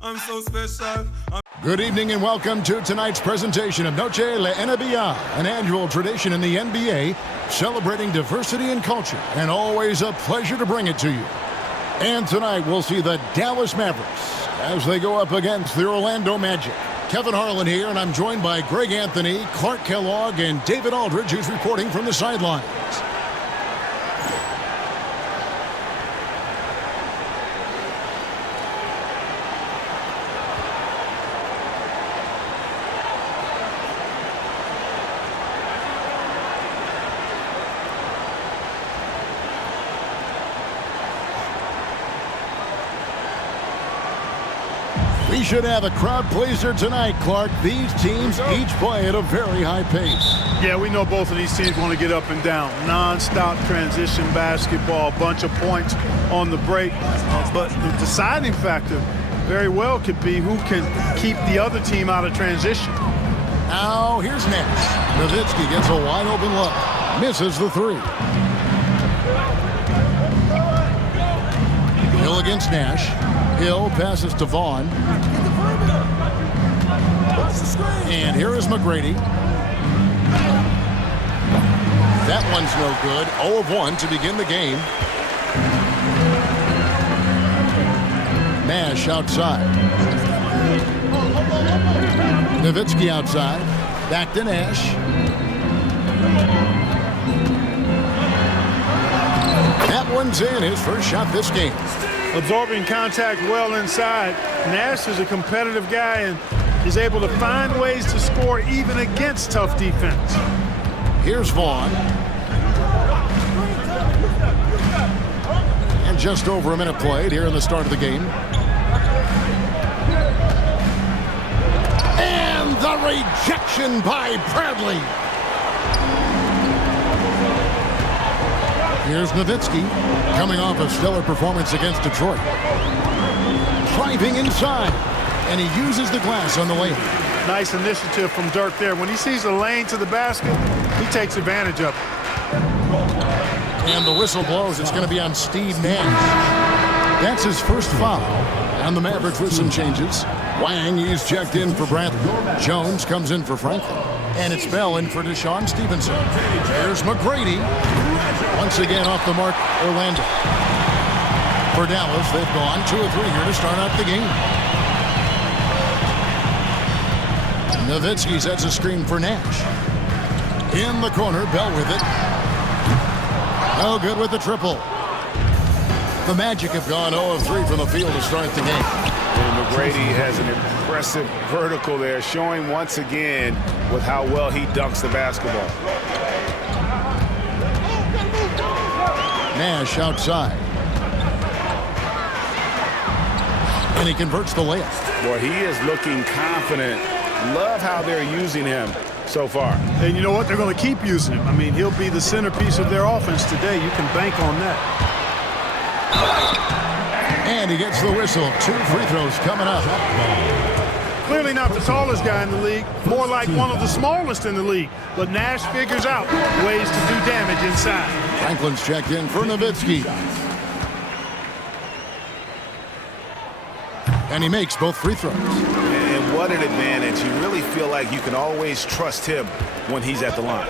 I'm so special. Good evening and welcome to tonight's presentation of Noche la NBA, an annual tradition in the NBA celebrating diversity and culture, and always a pleasure to bring it to you. And tonight we'll see the Dallas Mavericks as they go up against the Orlando Magic. Kevin Harlan here, and I'm joined by Greg Anthony, Clark Kellogg, and David Aldridge, who's reporting from the sidelines. We should have a crowd pleaser tonight, Clark. These teams each play at a very high pace. Yeah, we know both of these teams want to get up and down. Non-stop transition basketball, a bunch of points on the break. But the deciding factor very well could be who can keep the other team out of transition. Now, here's Nash. Nowitzki gets a wide open look. Misses the three. Hill against Nash. Hill passes to Vaughn. And here is McGrady. That one's no good. 0 of 1 to begin the game. Nash outside. Nowitzki outside. Back to Nash. That one's in. His first shot this game. Absorbing contact well inside. Nash is a competitive guy and is able to find ways to score even against tough defense. Here's Vaughn. And just over a minute played here in the start of the game. And the rejection by Bradley. Here's Nowitzki, coming off a stellar performance against Detroit. Driving inside, and he uses the glass on the lane. Nice initiative from Dirk there. When he sees a lane to the basket, he takes advantage of it. And the whistle blows. It's going to be on Steve Nash. That's his first foul. And the Mavericks with some changes. Wang, he's checked in for Bradley. Jones comes in for Franklin. And it's Bell in for Deshaun Stevenson. There's McGrady. Once again off the mark, Orlando. For Dallas, they've gone 2 of 3 here to start out the game. Nowitzki sets a screen for Nash. In the corner, Bell with it. No good with the triple. The Magic have gone 0 of 3 from the field to start the game. And McGrady has an impressive vertical there, showing once again with how well he dunks the basketball. Nash outside. And he converts the layup. Boy, he is looking confident. Love how they're using him so far. And you know what? They're going to keep using him. I mean, he'll be the centerpiece of their offense today. You can bank on that. And he gets the whistle. 2 free throws coming up. Clearly not the tallest guy in the league, more like one of the smallest in the league. But Nash figures out ways to do damage inside. Franklin's checked in for Nowitzki. And he makes both free throws. And what an advantage. You really feel like you can always trust him when he's at the line.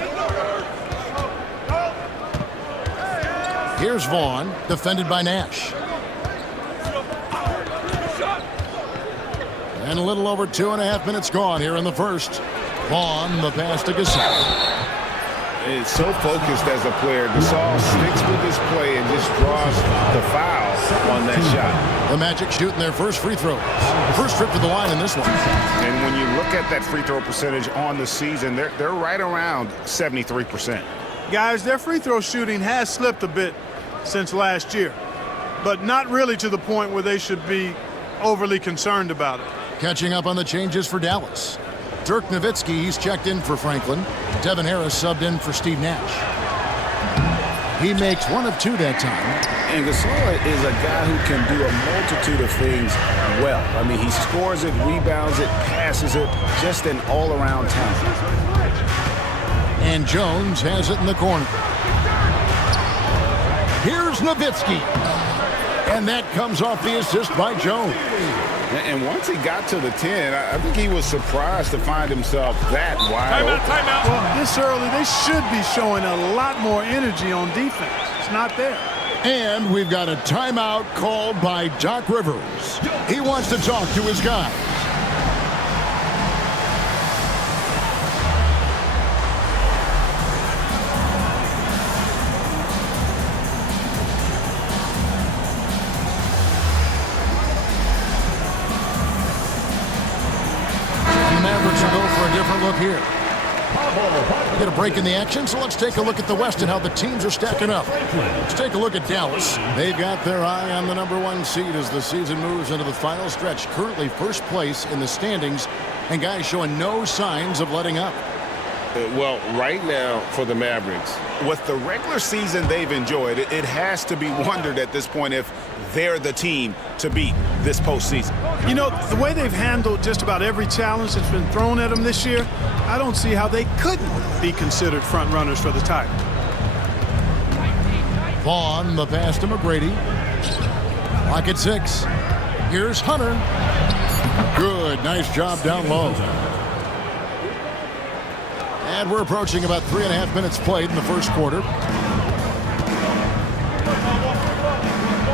Here's Vaughn, defended by Nash. And a little over 2.5 minutes gone here in the first. Vaughn, the pass to Gasol. It's so focused as a player. Gasol sticks with his play and just draws the foul on that shot. The Magic shooting their first free throw. First trip to the line in this one. And when you look at that free throw percentage on the season, they're right around 73%. Guys, their free throw shooting has slipped a bit since last year, but not really to the point where they should be overly concerned about it. Catching up on the changes for Dallas. Dirk Nowitzki, he's checked in for Franklin. Devin Harris subbed in for Steve Nash. He makes 1 of 2 that time. And Gasol is a guy who can do a multitude of things well. I mean, he scores it, rebounds it, passes it, just an all-around talent. And Jones has it in the corner. Here's Nowitzki. And that comes off the assist by Jones. And once he got to the 10, I think he was surprised to find himself that wide open. Timeout. Well, this early, they should be showing a lot more energy on defense. It's not there. And we've got a timeout called by Doc Rivers. He wants to talk to his guys. Look here. Get a break in the action, so let's take a look at the West and how the teams are stacking up. Let's take a look at Dallas. They've got their eye on the #1 seed as the season moves into the final stretch. Currently first place in the standings, and guys showing no signs of letting up. Well, right now for the Mavericks, with the regular season they've enjoyed, it has to be wondered at this point if they're the team to beat this postseason. You know, the way they've handled just about every challenge that's been thrown at them this year, I don't see how they couldn't be considered front runners for the title. Vaughn, the pass to McGrady. Lock at 6. Here's Hunter. Good, nice job down low. And we're approaching about 3.5 minutes played in the first quarter.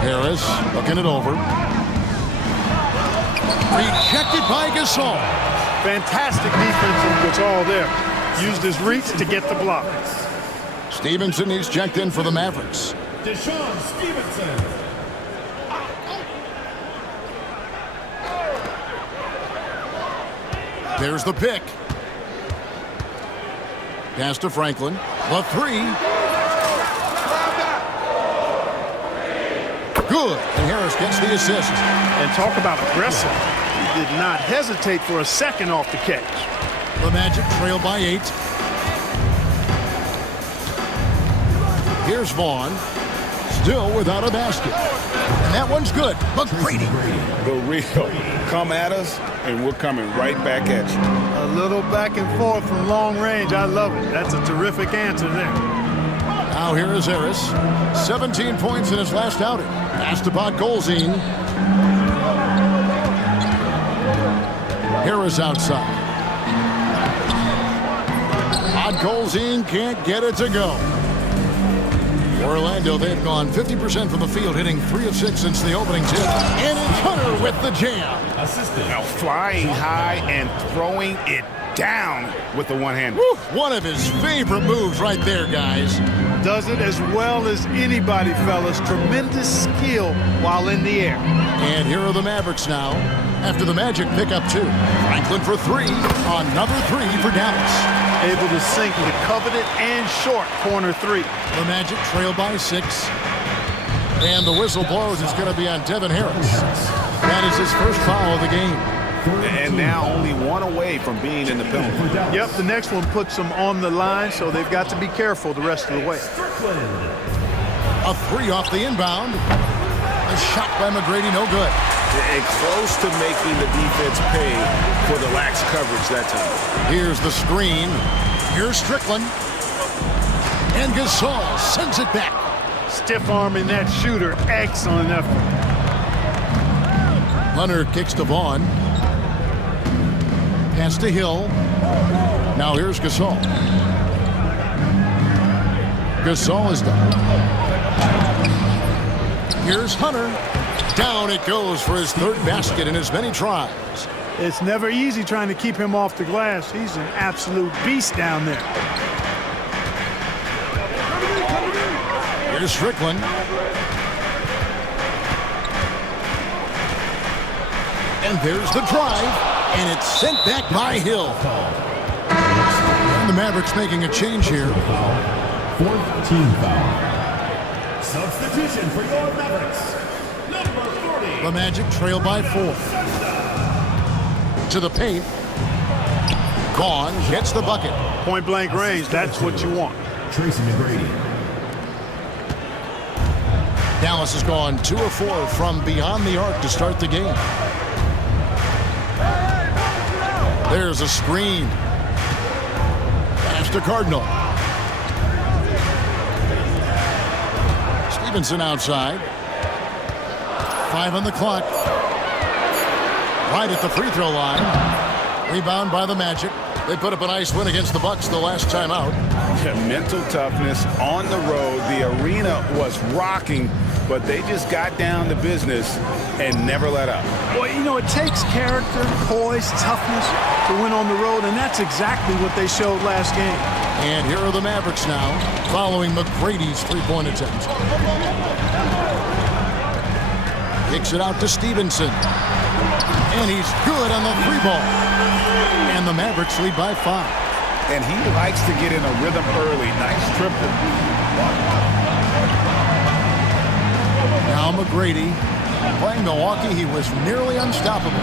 Harris looking it over. Rejected by Gasol. Fantastic defense from Gasol there. Used his reach to get the block. Stevenson, he's checked in for the Mavericks. Stevenson. There's the pick. Pass to Franklin. The 3. Good. And Harris gets the assist. And talk about aggressive. He did not hesitate for a second off the catch. The Magic trail by 8. Here's Vaughn. Still without a basket. And that one's good. McGrady. The real. Come at us, and we're coming right back at you. A little back and forth from long range. I love it. That's a terrific answer there. Now here is Harris. 17 points in his last outing. Pass to Podkolzin. Harris outside. Podkolzin can't get it to go. Orlando, they've gone 50% from the field, hitting 3 of 6 since the opening tip. And it's Hunter with the jam. Now flying high and throwing it down with the one-hand. One of his favorite moves right there, guys. Does it as well as anybody, fellas. Tremendous skill while in the air. And here are the Mavericks now. After the Magic pick up 2. Franklin for 3. Another 3 for Dallas. Able to sink the coveted and short corner 3. The Magic trail by 6. And the whistle blows. It's going to be on Devin Harris. That is his first foul of the game. And now only 1 away from being in the penalty. Yep, the next one puts them on the line, so they've got to be careful the rest of the way. A 3 off the inbound. A shot by McGrady, no good. And close to making the defense pay for the lax coverage that time. Here's the screen. Here's Strickland. And Gasol sends it back. Stiff arming that shooter. Excellent effort. Hunter kicks to Vaughn. Pass to Hill. Now here's Gasol. Gasol is done. Here's Hunter. Down it goes for his 3rd basket in as many tries. It's never easy trying to keep him off the glass. He's an absolute beast down there. Here's Strickland. And there's the drive. And it's sent back by Hill. And the Mavericks making a change here. 4th team foul. Substitution for your Mavericks. Number 40. The Magic trail by 4. To the paint. Vaughn gets the bucket. Point blank range, that's what you want. Tracy McGrady. Dallas has gone 2 of 4 from beyond the arc to start the game. There's a screen. Pass to Cardinal. Stevenson outside. 5 on the clock. Right at the free throw line. Rebound by the Magic. They put up a nice win against the Bucks the last time out. Mental toughness on the road. The arena was rocking, but they just got down to business and never let up. Well, you know, it takes character, poise, toughness to win on the road, and that's exactly what they showed last game. And here are the Mavericks now, following McGrady's three-point attempt. Kicks it out to Stevenson. And he's good on the three ball. And the Mavericks lead by 5. And he likes to get in a rhythm early. Nice triple. Now McGrady. Playing Milwaukee, he was nearly unstoppable.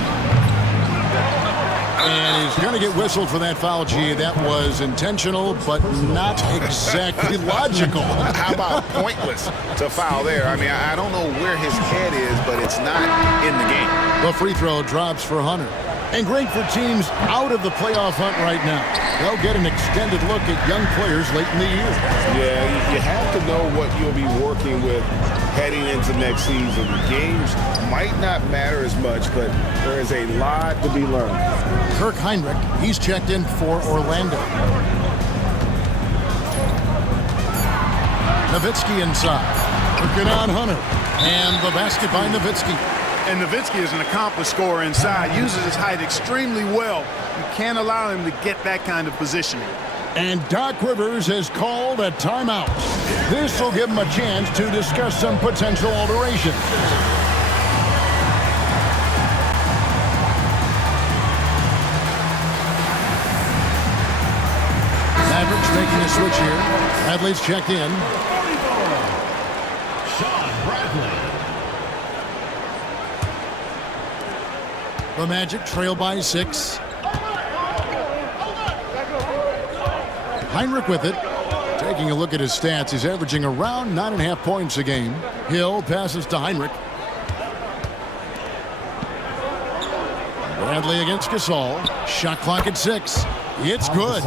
And he's going to get whistled for that foul. Gee, that was intentional, but not exactly logical. How about pointless to foul there? I mean, I don't know where his head is, but it's not in the game. The free throw drops for Hunter. And great for teams out of the playoff hunt right now. They'll get an extended look at young players late in the year. Yeah, you have to know what you'll be working with heading into next season. Games might not matter as much, but there is a lot to be learned. Kirk Heinrich, he's checked in for Orlando. Nowitzki inside. Working on Hunter. And the basket by Nowitzki. And Nowitzki is an accomplished scorer inside, uses his height extremely well. You can't allow him to get that kind of positioning. And Doc Rivers has called a timeout. This will give him a chance to discuss some potential alterations. Mavericks making a switch here. Bradley's checked in. Sean Bradley. The Magic trail by 6. Heinrich with it. Taking a look at his stats, he's averaging around 9.5 points a game. Hill passes to Heinrich. Bradley against Gasol. Shot clock at 6. It's good.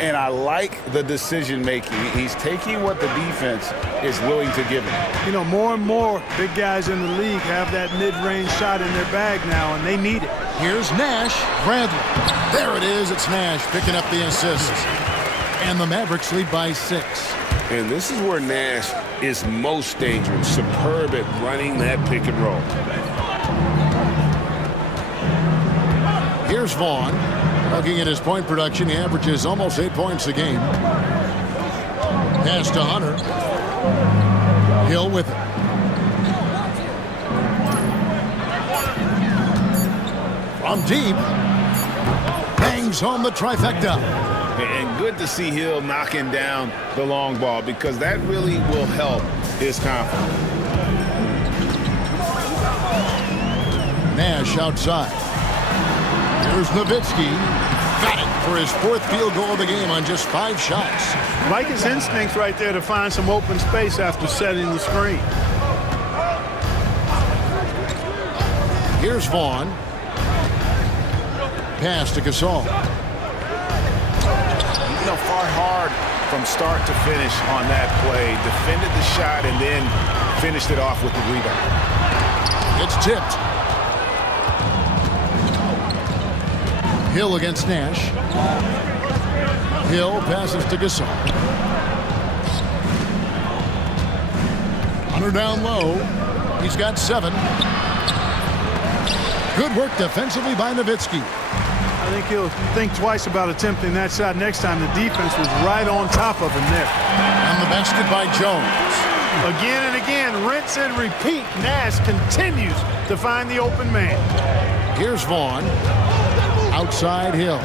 And I like the decision making. He's taking what the defense is willing to give him. You know, more and more big guys in the league have that mid-range shot in their bag now, and they need it. Here's Nash. Bradley. There it is. It's Nash picking up the assist. And the Mavericks lead by 6. And this is where Nash is most dangerous. Superb at running that pick and roll. Here's Vaughn. Looking at his point production, he averages almost 8 points a game. Pass to Hunter. Hill with it. From deep. Bangs home the trifecta. And good to see Hill knocking down the long ball because that really will help his confidence. Nash outside. Here's Nowitzki. Got it for his 4th field goal of the game on just 5 shots. Like his instincts right there to find some open space after setting the screen. Here's Vaughn. Pass to Gasol. You know, fought hard from start to finish on that play. Defended the shot and then finished it off with the rebound. It's tipped. Hill against Nash. Hill passes to Gasol. Hunter down low. He's got 7. Good work defensively by Nowitzki. I think he'll think twice about attempting that shot next time. The defense was right on top of him there. And the basket by Jones. Again and again, rinse and repeat. Nash continues to find the open man. Here's Vaughn. Outside Hill.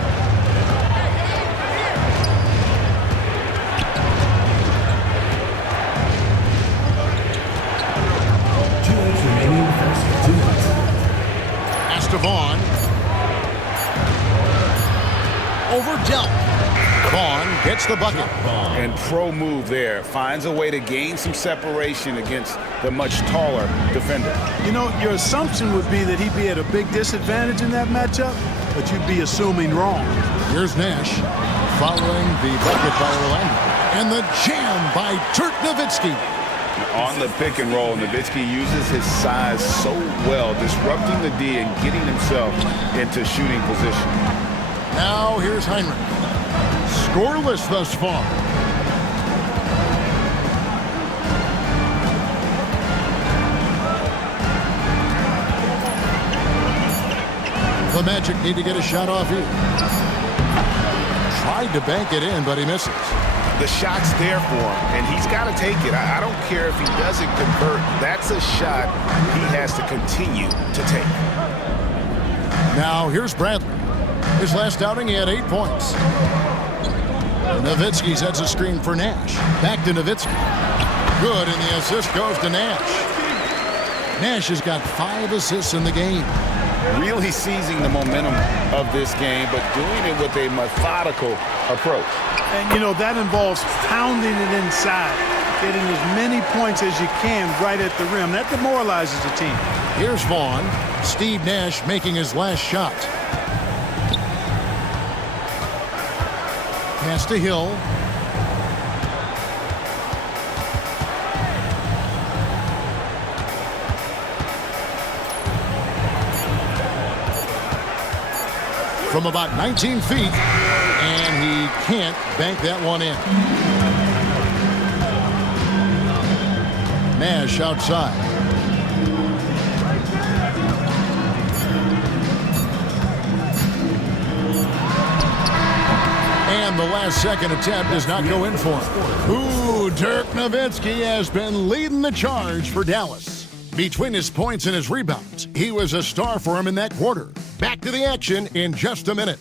Pass to Vaughn. Over Delp. Vaughn gets the bucket. And pro move there. Finds a way to gain some separation against the much taller defender. You know, your assumption would be that he'd be at a big disadvantage in that matchup, but you'd be assuming wrong. Here's Nash following the bucket by Orlando. And the jam by Dirk Nowitzki. On the pick and roll, Nowitzki uses his size so well, disrupting the D and getting himself into shooting position. Now here's Heinrich. Scoreless thus far. The Magic need to get a shot off here. Tried to bank it in, but he misses. The shot's there for him, and he's got to take it. I don't care if he doesn't convert. That's a shot he has to continue to take. Now here's Bradley. His last outing, he had 8 points. Nowitzki sets a screen for Nash. Back to Nowitzki. Good, and the assist goes to Nash. Nash has got 5 assists in the game. Really seizing the momentum of this game, but doing it with a methodical approach. And, you know, that involves pounding it inside, getting as many points as you can right at the rim. That demoralizes the team. Here's Vaughn. Steve Nash making his last shot. Pass to Hill. From about 19 feet, and he can't bank that one in. Nash outside. And the last second attempt does not go in for him. Ooh, Dirk Nowitzki has been leading the charge for Dallas. Between his points and his rebounds, he was a star for him in that quarter. Back to the action in just a minute.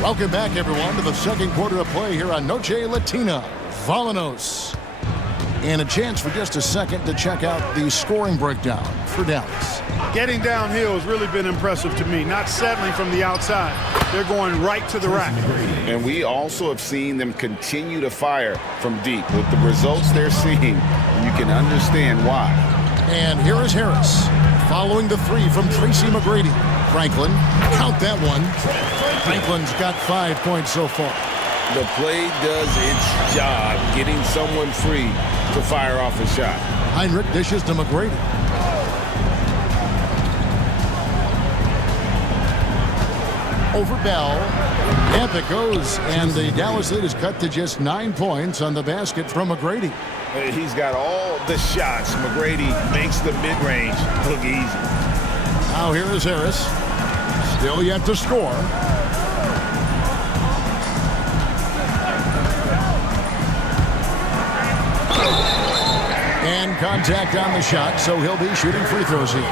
Welcome back, everyone, to the second quarter of play here on Noche Latina. Volanos. And a chance for just a second to check out the scoring breakdown for Dallas. Getting downhill has really been impressive to me. Not settling from the outside. They're going right to the rack. And we also have seen them continue to fire from deep. With the results they're seeing, you can understand why. And here is Harris, following the 3 from Tracy McGrady. Franklin, count that one. Franklin's got 5 points so far. The play does its job, getting someone free to fire off a shot. Heinrich dishes to McGrady. Over Bell. Up it goes, and the Dallas lead is cut to just 9 points on the basket from McGrady. He's got all the shots. McGrady makes the mid-range look easy. Now here is Harris. Still yet to score. And contact on the shot, so he'll be shooting free throws here.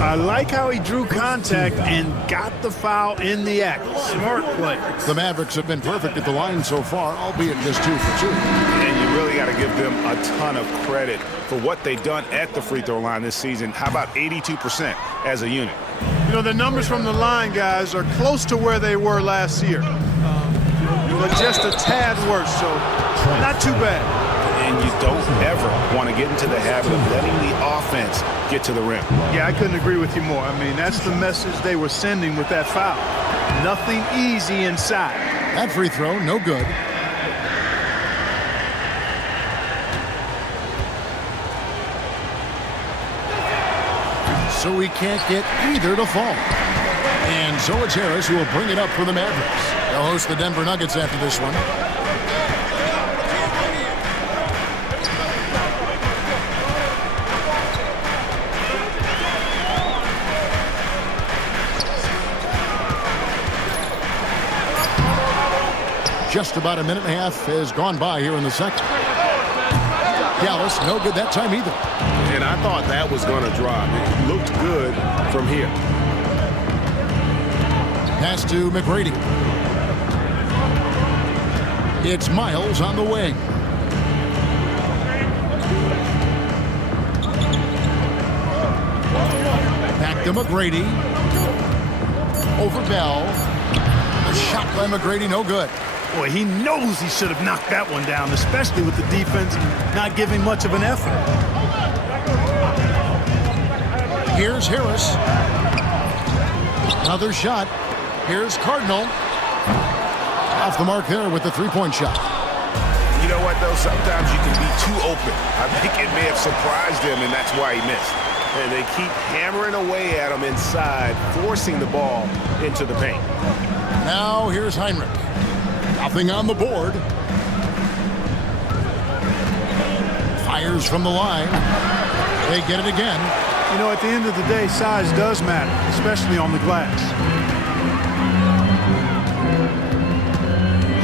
I like how he drew contact and got the foul in the act. Smart play. The Mavericks have been perfect at the line so far, albeit just 2 for 2. And you really got to give them a ton of credit for what they've done at the free throw line this season. How about 82% as a unit? You know, the numbers from the line, guys, are close to where they were last year. But just a tad worse, so not too bad. And you don't ever want to get into the habit of letting the offense get to the rim. Yeah, I couldn't agree with you more. I mean, that's the message they were sending with that foul. Nothing easy inside. That free throw, no good. So he can't get either to fall. And so it's Harris who will bring it up for the Mavericks. They'll host the Denver Nuggets after this one. Just about a minute and a half has gone by here in the second. Dallas, no good that time either. And I thought that was going to drop. It looked good from here. Pass to McGrady. It's Miles on the wing. Back to McGrady. Over Bell. A shot by McGrady, no good. Boy, he knows he should have knocked that one down, especially with the defense not giving much of an effort. Here's Harris. Another shot. Here's Cardinal. Off the mark there with the three-point shot. You know what, though? Sometimes you can be too open. I think it may have surprised him, and that's why he missed. And they keep hammering away at him inside, forcing the ball into the paint. Now here's Heinrich. Nothing on the board. Fires from the line. They get it again. You know, at the end of the day, size does matter, especially on the glass.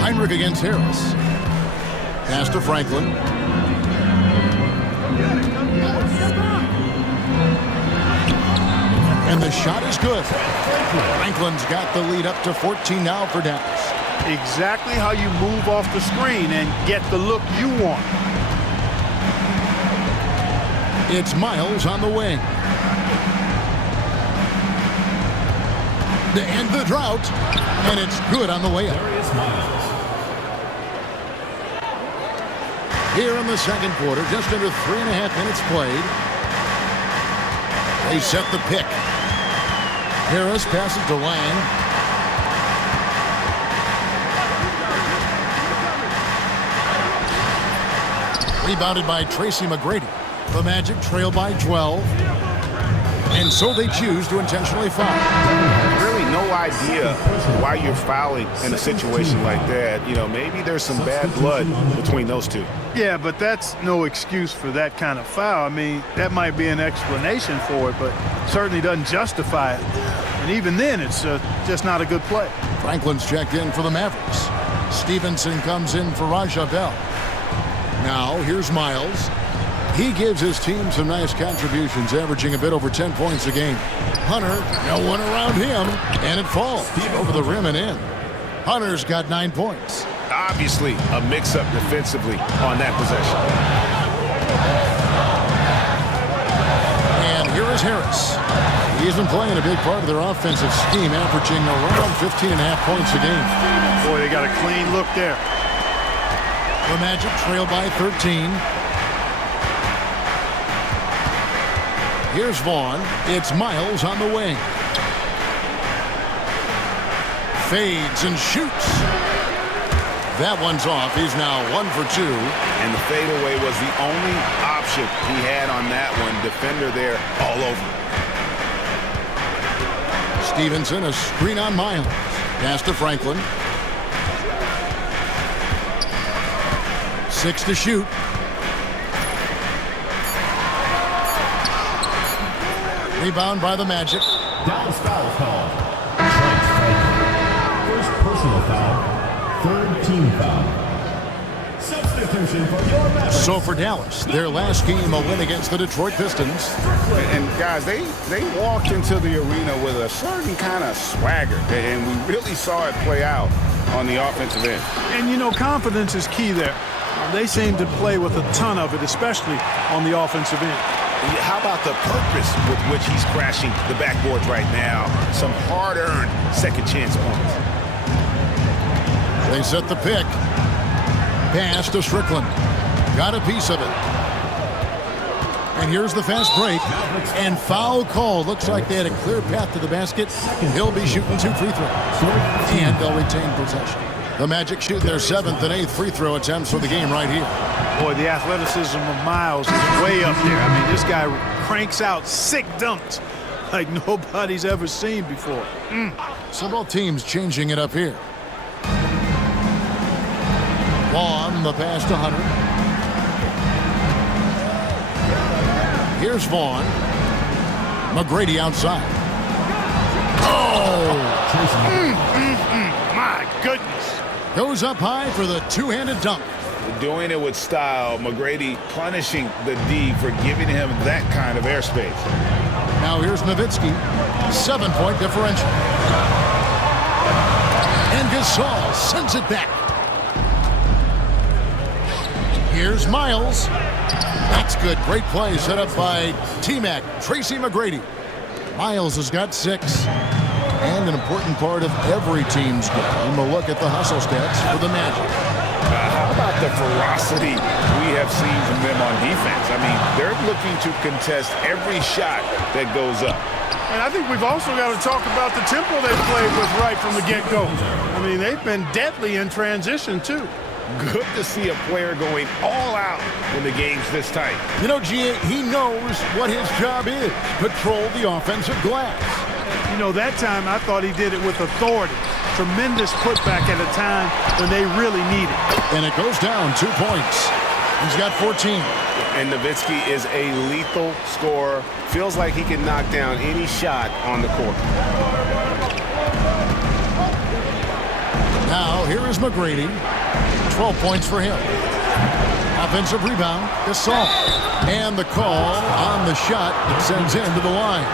Heinrich against Harris. Pass to Franklin. And the shot is good. Franklin's got the lead up to 14 now for Dallas. Exactly how you move off the screen and get the look you want. It's Miles on the wing. To end the drought, and it's good on the way up. Here in the second quarter, just under 3.5 minutes played. They set the pick. Harris passes to Lang. Rebounded by Tracy McGrady. The Magic trail by 12. And so they choose to intentionally foul. Really no idea why you're fouling in a situation like that. You know, maybe there's some bad blood between those two. Yeah, but that's no excuse for that kind of foul. I mean, that might be an explanation for it, but certainly doesn't justify it. And even then, it's just not a good play. Franklin's checked in for the Mavericks. Stevenson comes in for Raja Bell. Now, here's Miles. He gives his team some nice contributions, averaging a bit over 10 points a game. Hunter, no one around him, and it falls over the rim and in. Hunter's got 9 points. Obviously, a mix-up defensively on that possession. And here is Harris. He's been playing a big part of their offensive scheme, averaging around 15.5 points a game. Boy, they got a clean look there. The Magic trail by 13. Here's Vaughn. It's Miles on the wing. Fades and shoots. That one's off. He's now 1 for 2. And the fadeaway was the only option he had on that one. Defender there all over. Stevenson, a screen on Miles. Pass to Franklin. 6 to shoot. Rebound by the Magic. Dallas foul call. First personal foul. Third team foul. Substitution for your Mavericks. So for Dallas, their last game, a win against the Detroit Pistons. And guys, they walked into the arena with a certain kind of swagger, and we really saw it play out on the offensive end. And, you know, confidence is key there. They seem to play with a ton of it, especially on the offensive end. How about the purpose with which he's crashing the backboards right now? Some hard-earned second chance points. They set the pick. Pass to Strickland. Got a piece of it. And here's the fast break. And foul call. Looks like they had a clear path to the basket. He'll be shooting 2 free throws. And they'll retain possession. The Magic shoot their 7th and 8th free throw attempts for the game right here. Boy, the athleticism of Miles is way up there. I mean, this guy cranks out sick dunks like nobody's ever seen before. So both teams changing it up here. Vaughn, the pass to Hunter. Here's Vaughn. McGrady outside. Oh! My goodness. Goes up high for the two-handed dunk. Doing it with style. McGrady punishing the D for giving him that kind of airspace. Now here's Nowitzki. 7-point differential. And Gasol sends it back. Here's Miles. That's good. Great play set up by T-Mac, Tracy McGrady. Miles has got 6. and an important part of every team's game. We'll look at the hustle stats for the Magic. How about the ferocity we have seen from them on defense? I mean, they're looking to contest every shot that goes up. And I think we've also got to talk about the tempo they've played with right from the get-go. I mean, they've been deadly in transition, too. Good to see a player going all out when the game's this tight. You know, G.A., he knows what his job is. Patrol the offensive glass. You know, that time I thought he did it with authority. Tremendous putback at a time when they really need it. And it goes down 2 points. He's got 14. And Nowitzki is a lethal scorer. Feels like he can knock down any shot on the court. Now, here is McGrady. 12 points for him. Offensive rebound, Gasol. And the call on the shot sends him to the line.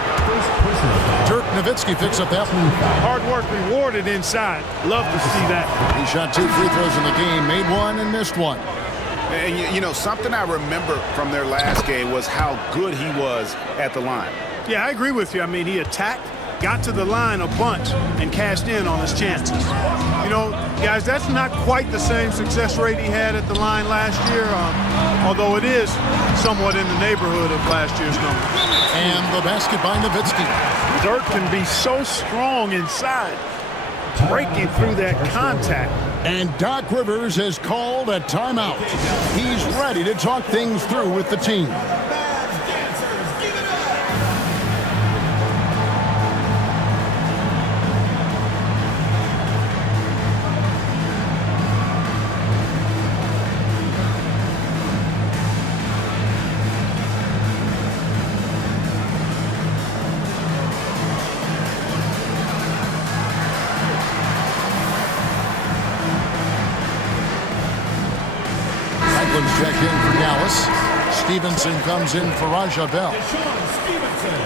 Dirk Nowitzki picks up that one. Hard work rewarded inside. Love to see that. He shot 2 free throws in the game, made one and missed one. And, you know, something I remember from their last game was how good he was at the line. Yeah, I agree with you. I mean, he attacked, got to the line a bunch, and cashed in on his chances. You know, guys, that's not quite the same success rate he had at the line last year, although it is somewhat in the neighborhood of last year's numbers. And the basket by Nowitzki. Dirk can be so strong inside, breaking through that contact. And Doc Rivers has called a timeout. He's ready to talk things through with the team. Checked in for Dallas. Stevenson comes in for Raja Bell.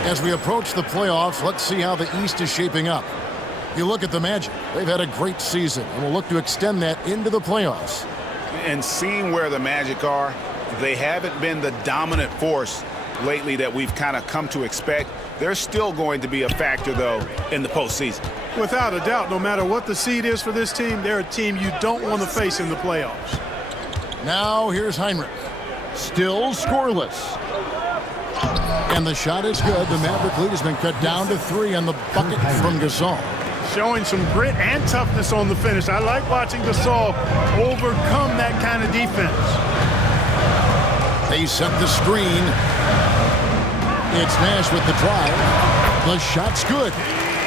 As we approach the playoffs, let's see how the East is shaping up. You look at the Magic. They've had a great season, and we'll look to extend that into the playoffs. And seeing where the Magic are, they haven't been the dominant force lately that we've kind of come to expect. They're still going to be a factor, though, in the postseason. Without a doubt, no matter what the seed is for this team, they're a team you don't want to face in the playoffs. Now here's Heinrich. Still scoreless. And the shot is good. The Maverick lead has been cut down to 3 on the bucket from Gasol. Showing some grit and toughness on the finish. I like watching Gasol overcome that kind of defense. They set the screen. It's Nash with the drive. The shot's good.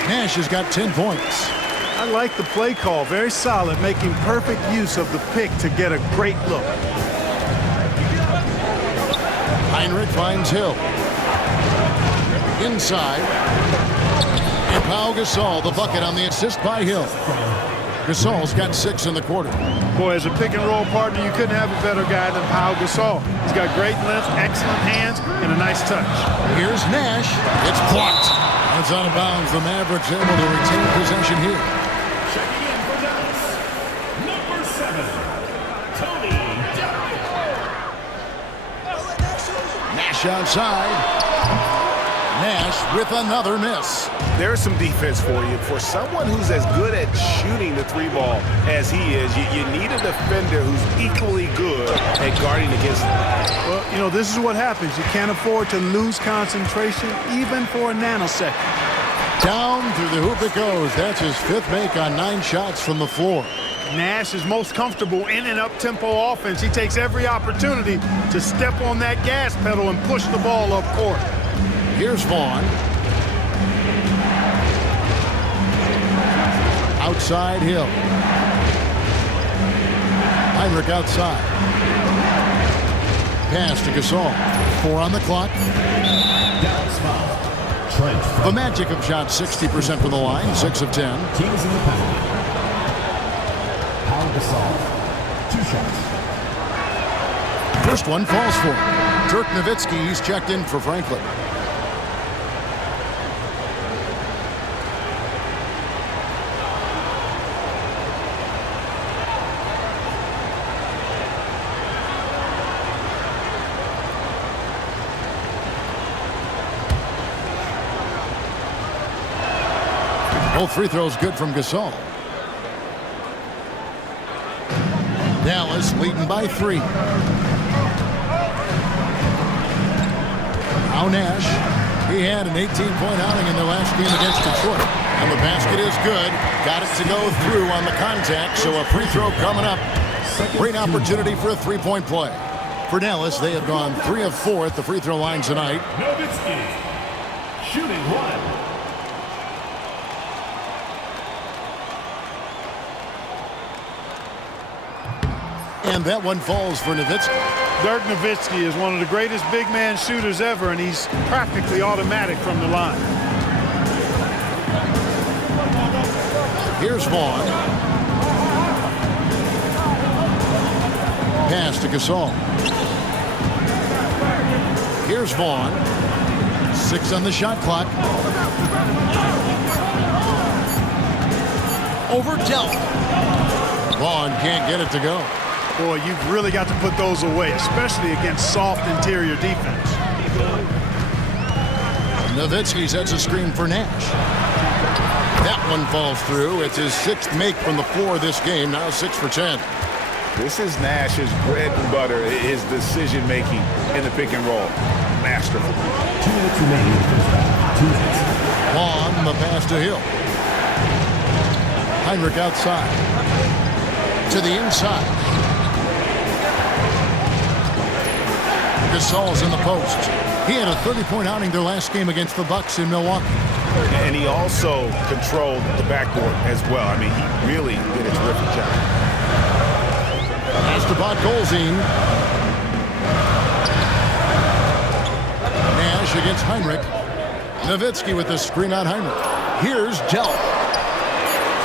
Nash has got 10 points. I like the play call. Very solid, making perfect use of the pick to get a great look. Heinrich finds Hill. Inside. And Pau Gasol, the bucket on the assist by Hill. Gasol's got 6 in the quarter. Boy, as a pick and roll partner, you couldn't have a better guy than Pau Gasol. He's got great length, excellent hands, and a nice touch. Here's Nash. It's blocked. It's out of bounds. The Mavericks able to retain possession here. Checking in for Dallas, number 7, Tony. Nash outside. Nash with another miss. There's some defense for you. For someone who's as good at shooting the 3-ball as he is, you need a defender who's equally good at guarding against him. Well, you know, this is what happens. You can't afford to lose concentration even for a nanosecond. Down through the hoop it goes. That's his 5th make on 9 shots from the floor. Nash is most comfortable in an up-tempo offense. He takes every opportunity to step on that gas pedal and push the ball up court. Here's Vaughn. Outside Hill. Heinrich outside. Pass to Gasol. 4 on the clock. Dallas foul. Trent. The Magic have shot 60% from the line, 6 of 10. Teams in the penalty. Pau Gasol. 2 shots. First one falls for him. Dirk Nowitzki, he's checked in for Franklin. Both free throws good from Gasol. Dallas leading by 3. Now Nash. He had an 18-point outing in their last game against Detroit. And the basket is good. Got it to go through on the contact, so a free throw coming up. Great opportunity for a three-point play. For Dallas, they have gone 3 of 4 at the free throw line tonight. Nowitzki, shooting 1. And that one falls for Nowitzki. Dirk Nowitzki is one of the greatest big man shooters ever, and he's practically automatic from the line. Here's Vaughn. Pass to Gasol. Here's Vaughn. 6 on the shot clock. Over Delp. Vaughn can't get it to go. Boy, you've really got to put those away, especially against soft interior defense. Nowitzki sets a screen for Nash. That one falls through. It's his 6th make from the floor this game, now 6 for 10. This is Nash's bread and butter, his decision-making in the pick and roll. Masterful. 2 minutes remaining in the first half. 2 minutes. On the pass to Hill. Heinrich outside. To the inside. Gasol's in the post. He had a 30-point outing their last game against the Bucks in Milwaukee. And he also controlled the backboard as well. I mean, he really did a terrific job. Pass to Bot Golzine. Nash against Heinrich. Nowitzki with the screen on Heinrich. Here's Delp.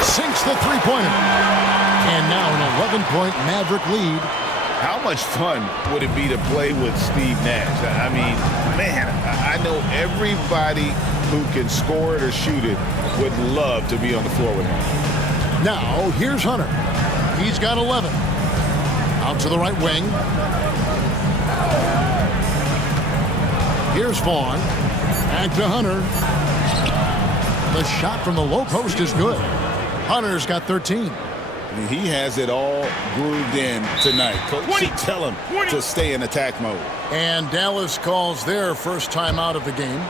Sinks the three-pointer. And now an 11-point Maverick lead. How much fun would it be to play with Steve Nash? I mean, man, I know everybody who can score it or shoot it would love to be on the floor with him. Now, here's Hunter. He's got 11. Out to the right wing. Here's Vaughn. Back to Hunter. The shot from the low post is good. Hunter's got 13. He has it all grooved in tonight. Coach should tell him to stay in attack mode. And Dallas calls their first time out of the game.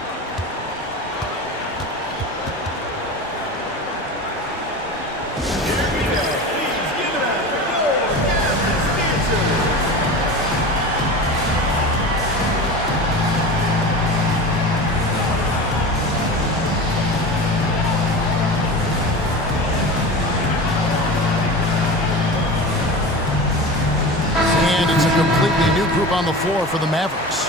Completely new group on the floor for the Mavericks.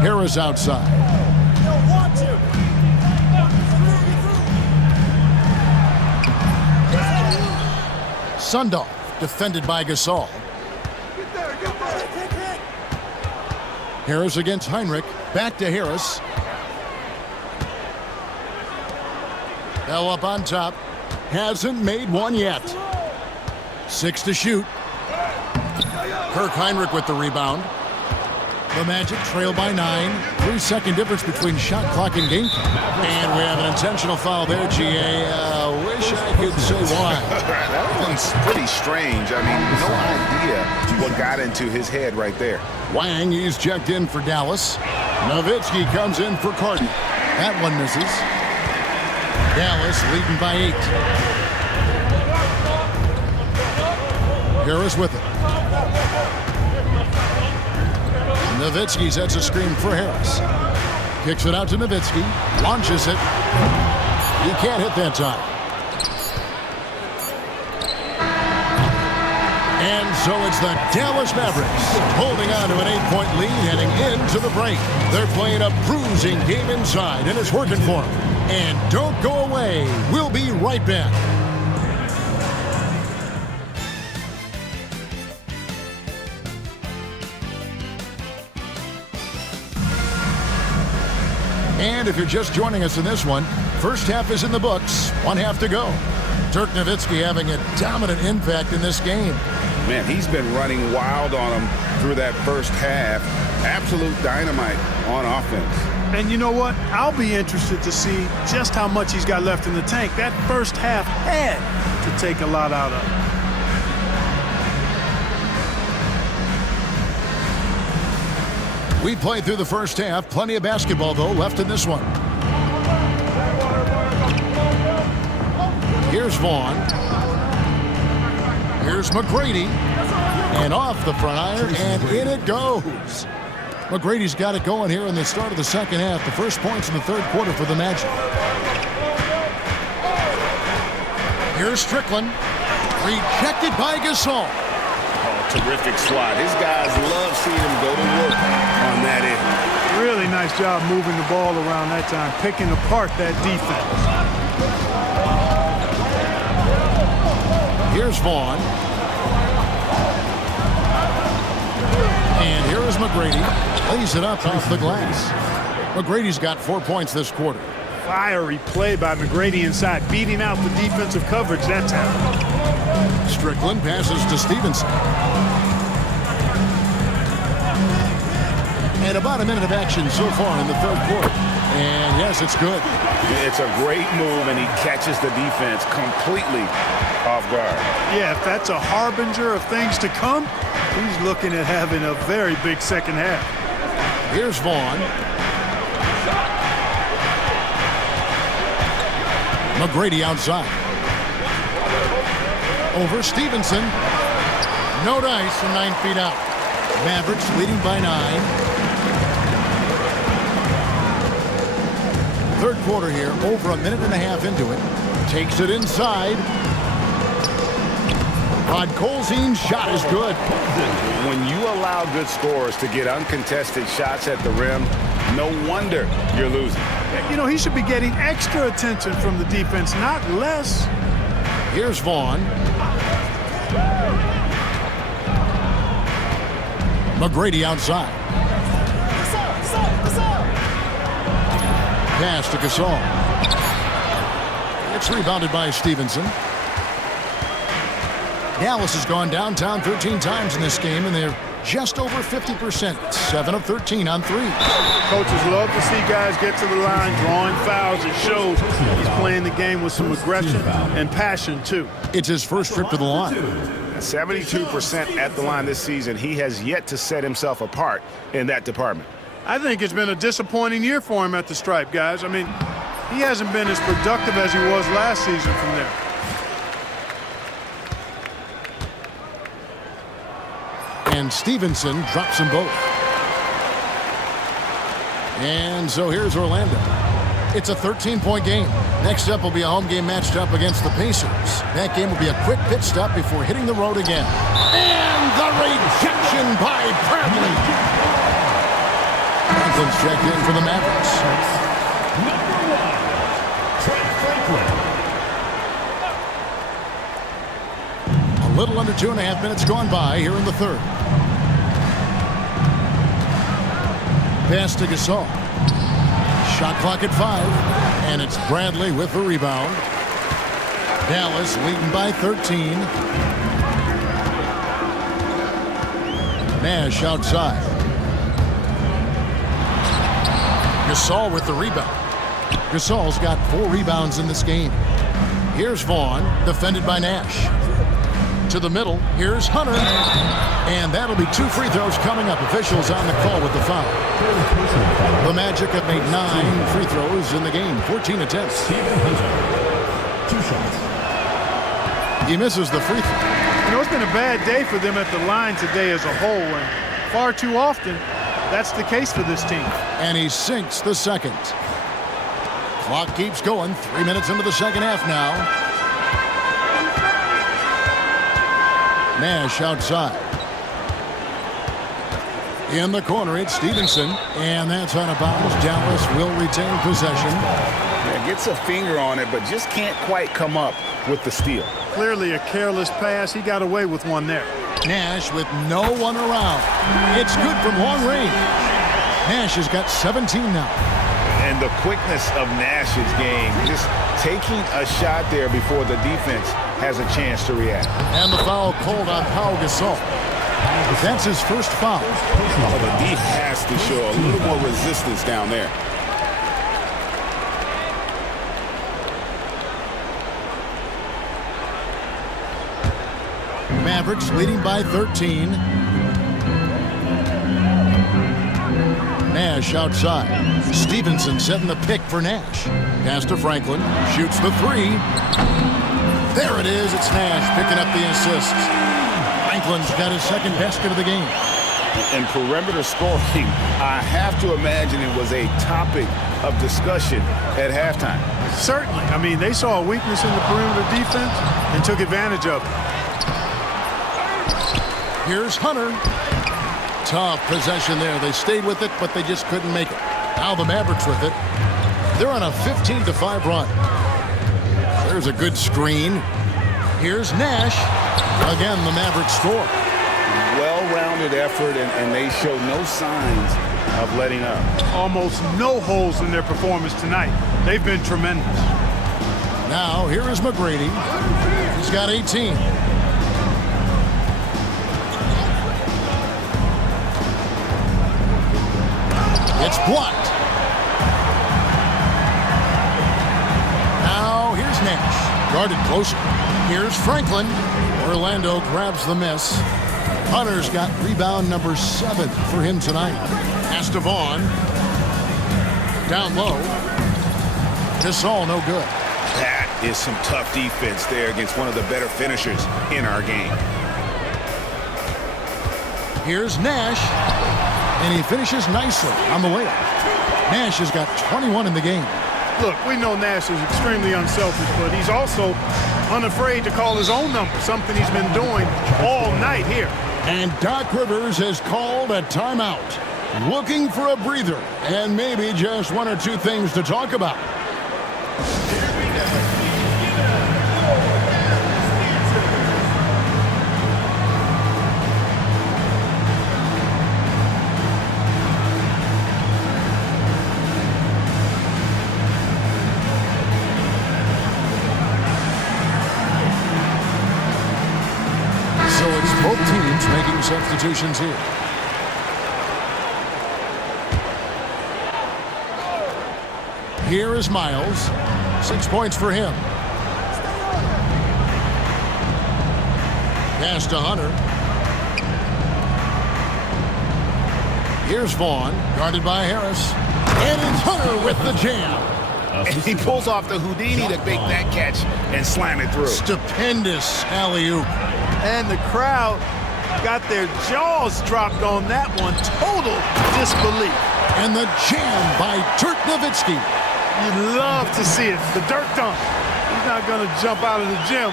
Harris outside. Sundorf defended by Gasol. Harris against Heinrich. Back to Harris. Bell up on top. Hasn't made one yet. 6 to shoot. Kirk Heinrich with the rebound. The Magic trail by 9. 3-second difference between shot clock and game clock. And we have an intentional foul there, GA. Wish I could say why. That one's pretty strange. I mean, no idea what got into his head right there. Wang, he's checked in for Dallas. Nowitzki comes in for Carton. That one misses. Dallas leading by 8. Harris with it. Nowitzki sets a screen for Harris. Kicks it out to Nowitzki. Launches it. He can't hit that time. And so it's the Dallas Mavericks holding on to an 8-point lead heading into the break. They're playing a bruising game inside, and it's working for them. And don't go away. We'll be right back. And if you're just joining us in this one, first half is in the books. 1 half to go. Dirk Nowitzki having a dominant impact in this game. Man, he's been running wild on him through that first half. Absolute dynamite on offense. And you know what? I'll be interested to see just how much he's got left in the tank. That first half had to take a lot out of it. We played through the first half. Plenty of basketball, though, left in this one. Here's Vaughn. Here's McGrady. And off the front iron, and in it goes. McGrady's got it going here in the start of the second half. The first points in the third quarter for the Magic. Here's Strickland. Rejected by Gasol. Oh, terrific swat. His guys love seeing him go to work on that end. Really nice job moving the ball around that time, picking apart that defense. Here's Vaughn. And here is McGrady. Lays it up off the glass. McGrady's got 4 points this quarter. Fiery play by McGrady inside, beating out the defensive coverage that time. Strickland passes to Stevenson. And about a minute of action so far in the third quarter. And yes, it's good. It's a great move, and he catches the defense completely off guard. Yeah, if that's a harbinger of things to come, he's looking at having a very big second half. Here's Vaughn. McGrady outside. Over Stevenson. No dice from 9 feet out. Mavericks leading by 9. Third quarter here, over a minute and a half into it. Takes it inside. Rod Colzine's shot is good. When you allow good scorers to get uncontested shots at the rim, no wonder you're losing. You know, he should be getting extra attention from the defense, not less. Here's Vaughn. McGrady outside. Pass to Gasol. It's rebounded by Stevenson. Dallas has gone downtown 13 times in this game, and they're just over 50%. 7 of 13 on 3. Coaches love to see guys get to the line, drawing fouls. It shows he's playing the game with some aggression and passion, too. It's his first trip to the line. 72% at the line this season. He has yet to set himself apart in that department. I think it's been a disappointing year for him at the stripe, guys. I mean, he hasn't been as productive as he was last season from there. And Stevenson drops them both. And so here's Orlando. It's a 13-point game. Next up will be a home game matched up against the Pacers. That game will be a quick pit stop before hitting the road again. And the rejection by Bradley. Franklin's checked in for the Mavericks. Number 1, Trent Franklin. A little under 2.5 minutes gone by here in the third. Pass to Gasol. Shot clock at 5. And it's Bradley with the rebound. Dallas leading by 13. Nash outside. Gasol with the rebound. Gasol's got 4 rebounds in this game. Here's Vaughn, defended by Nash. To the middle, here's Hunter. And that'll be 2 free throws coming up. Officials on the call with the foul. The Magic have made 9 free throws in the game. 14 attempts. Steven Hunter. 2 shots. He misses the free throw. You know, it's been a bad day for them at the line today as a whole, and far too often that's the case for this team. And he sinks the second. Clock keeps going. 3 minutes into the second half now. Nash outside. In the corner, it's Stevenson. And that's out of bounds. Dallas will retain possession. Yeah, gets a finger on it, but just can't quite come up with the steal. Clearly a careless pass. He got away with one there. Nash with no one around. It's good from long range. Nash has got 17 now. And the quickness of Nash's game, just taking a shot there before the defense has a chance to react. And the foul called on Pau Gasol. That's his first foul. Oh, the D has to show a little more resistance down there. Mavericks leading by 13. Nash outside. Stevenson setting the pick for Nash. Pass to Franklin. Shoots the three. There it is. It's Nash picking up the assists. Franklin's got his second basket of the game. And perimeter scoring, I have to imagine it was a topic of discussion at halftime. Certainly. I mean, they saw a weakness in the perimeter defense and took advantage of it. Here's Hunter. Tough possession there. They stayed with it, but they just couldn't make it. Now the Mavericks with it. They're on a 15-5 run. There's a good screen. Here's Nash. Again, the Mavericks score. Well-rounded effort, and they show no signs of letting up. Almost no holes in their performance tonight. They've been tremendous. Now, here is McGrady. He's got 18. It's blocked. Now, here's Nash. Guarded closer. Here's Franklin. Orlando grabs the miss. Hunter's got rebound number 7 for him tonight. Pass to Vaughn. Down low. Gasol, no good. That is some tough defense there against one of the better finishers in our game. Here's Nash. And he finishes nicely on the layup. Nash has got 21 in the game. Look, we know Nash is extremely unselfish, but he's also unafraid to call his own number, something he's been doing all night here. And Doc Rivers has called a timeout. Looking for a breather and maybe just one or two things to talk about. So it's both teams making substitutions here. Here is Miles. 6 points for him. Pass to Hunter. Here's Vaughn, guarded by Harris. And it's Hunter with the jam. And he pulls off the Houdini to make that catch and slam it through. Stupendous alley-oop. And the crowd got their jaws dropped on that one. Total disbelief. And the jam by Dirk Nowitzki. You'd love to see it. The Dirk dunk. He's not going to jump out of the gym,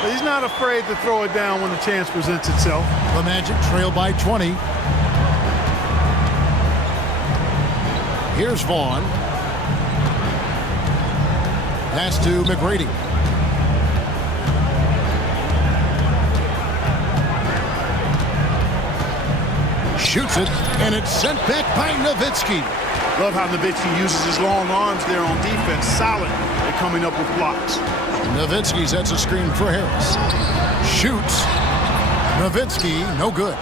but he's not afraid to throw it down when the chance presents itself. The Magic trail by 20. Here's Vaughn. Pass to McGrady. Shoots it, and it's sent back by Nowitzki. Love how Nowitzki uses his long arms there on defense. Solid at coming up with blocks. Nowitzki sets a screen for Harris. Shoots. Nowitzki, no good.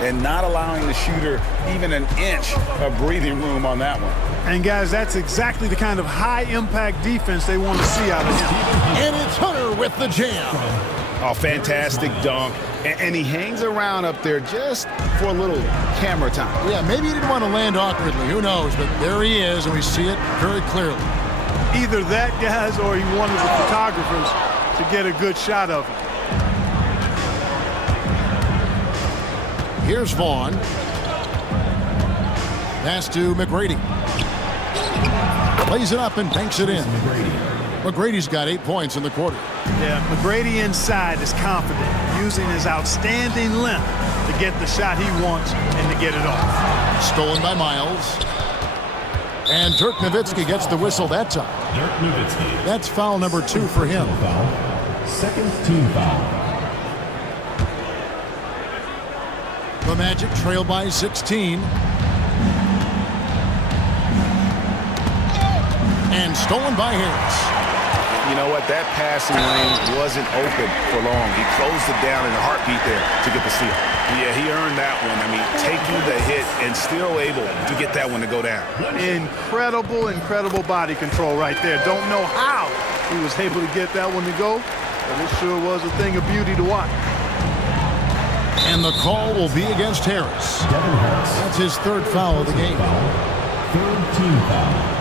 And not allowing the shooter even an inch of breathing room on that one. And guys, that's exactly the kind of high-impact defense they want to see out of him. And it's Hunter with the jam. Oh, fantastic dunk. And he hangs around up there just for a little camera time. Yeah, maybe he didn't want to land awkwardly. Who knows? But there he is, and we see it very clearly. Either that, guys, or he wanted the photographers to get a good shot of him. Here's Vaughn. Pass to McGrady. Plays it up and banks it in. McGrady's got 8 points in the quarter. Yeah, McGrady inside is confident, using his outstanding length to get the shot he wants and to get it off. Stolen by Miles. And Dirk Nowitzki gets the whistle that time. Dirk Nowitzki. That's foul number 2 for him. Foul. Second team foul. The Magic trail by 16. And stolen by Harris. you know what? That passing lane wasn't open for long. He closed it down in a heartbeat there to get the steal. Yeah, he earned that one. I mean, taking the hit and still able to get that one to go down. Incredible, incredible body control right there. Don't know how he was able to get that one to go, but it sure was a thing of beauty to watch. And the call will be against Harris. That's his third foul of the game. Third team foul.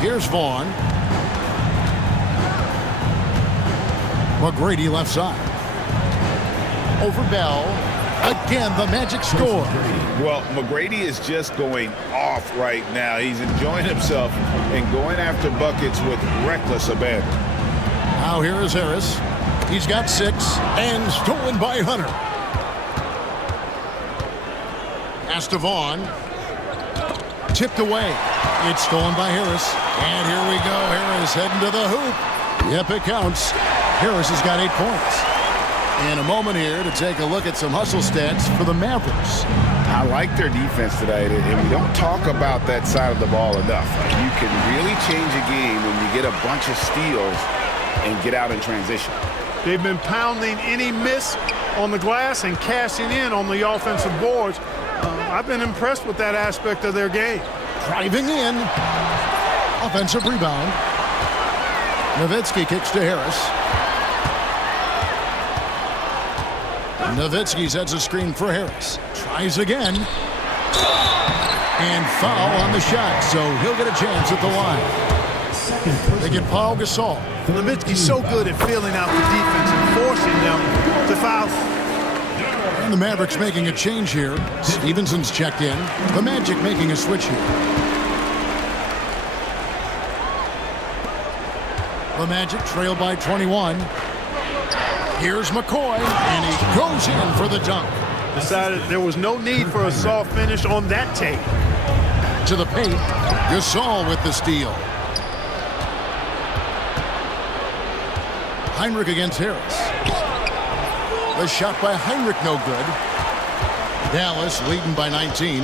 Here's Vaughn. McGrady left side. Over Bell. Again, the Magic score. Well, McGrady is just going off right now. He's enjoying himself and going after buckets with reckless abandon. Now here is Harris. He's got 6 and stolen by Hunter. Pass to Vaughn. Tipped away. It's stolen by Harris. And here we go. Harris heading to the hoop. Yep, it counts. Harris has got 8 points. In a moment here to take a look at some hustle stats for the Mavericks. I like their defense today, and we don't talk about that side of the ball enough. You can really change a game when you get a bunch of steals and get out in transition. They've been pounding any miss on the glass and cashing in on the offensive boards. I've been impressed with that aspect of their game. Driving in. Offensive rebound. Nowitzki kicks to Harris. Nowitzki sets a screen for Harris. Tries again. And foul on the shot, so he'll get a chance at the line. They get Paul Gasol. Nowitzki's so good at filling out the defense and forcing them to foul. And the Mavericks making a change here. Stevenson's checked in. The Magic making a switch here. The Magic trail by 21. Here's McCoy, and he goes in for the dunk. Decided there was no need for a soft finish on that tape. To the paint, Gasol with the steal. Heinrich against Harris. The shot by Heinrich no good. Dallas leading by 19.